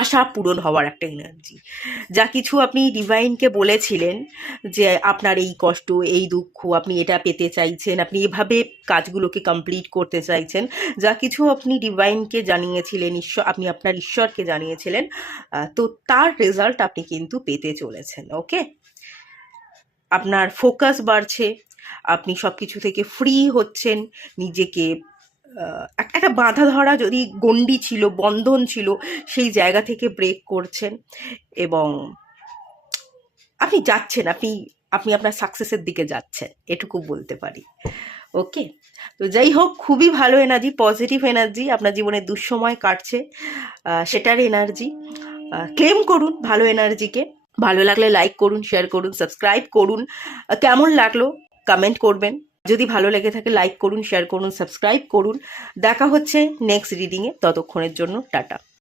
আশা পূরণ হওয়ার একটা এনার্জি, যা কিছু আপনি ডিভাইনকে বলেছিলেন যে আপনার এই কষ্ট, এই দুঃখ, আপনি এটা পেতে চাইছেন, আপনি এভাবে কাজগুলোকে কমপ্লিট করতে চাইছেন, যা কিছু আপনি ডিভাইনকে জানিয়েছিলেন, আপনি আপনার ঈশ্বরকে জানিয়েছিলেন, তো তার রেজাল্ট আপনি কিন্তু পেতে চলেছেন। ওকে, আপনার ফোকাস বাড়ছে, আপনি সব কিছু থেকে ফ্রি হচ্ছেন, নিজেকে একটা বাঁধা ধরা যদি গণ্ডি ছিল, বন্ধন ছিল, সেই জায়গা থেকে ব্রেক করছেন এবং আপনি যাচ্ছেন, আপনি আপনি আপনার সাকসেসের দিকে যাচ্ছেন, এটুকু বলতে পারি। ওকে, তো যাই হোক, খুবই ভালো এনার্জি, পজিটিভ এনার্জি, আপনার জীবনে দুঃসময় কাটছে সেটার এনার্জি। ক্লেম করুন ভালো এনার্জিকে। ভালো লাগলে লাইক করুন, শেয়ার করুন, সাবস্ক্রাইব করুন। কেমন লাগলো কমেন্ট করবেন। যদি ভালো লেগে থাকে লাইক করুন, শেয়ার করুন, সাবস্ক্রাইব করুন। দেখা হচ্ছে নেক্সট রিডিংয়ে, ততক্ষণের জন্য টাটা।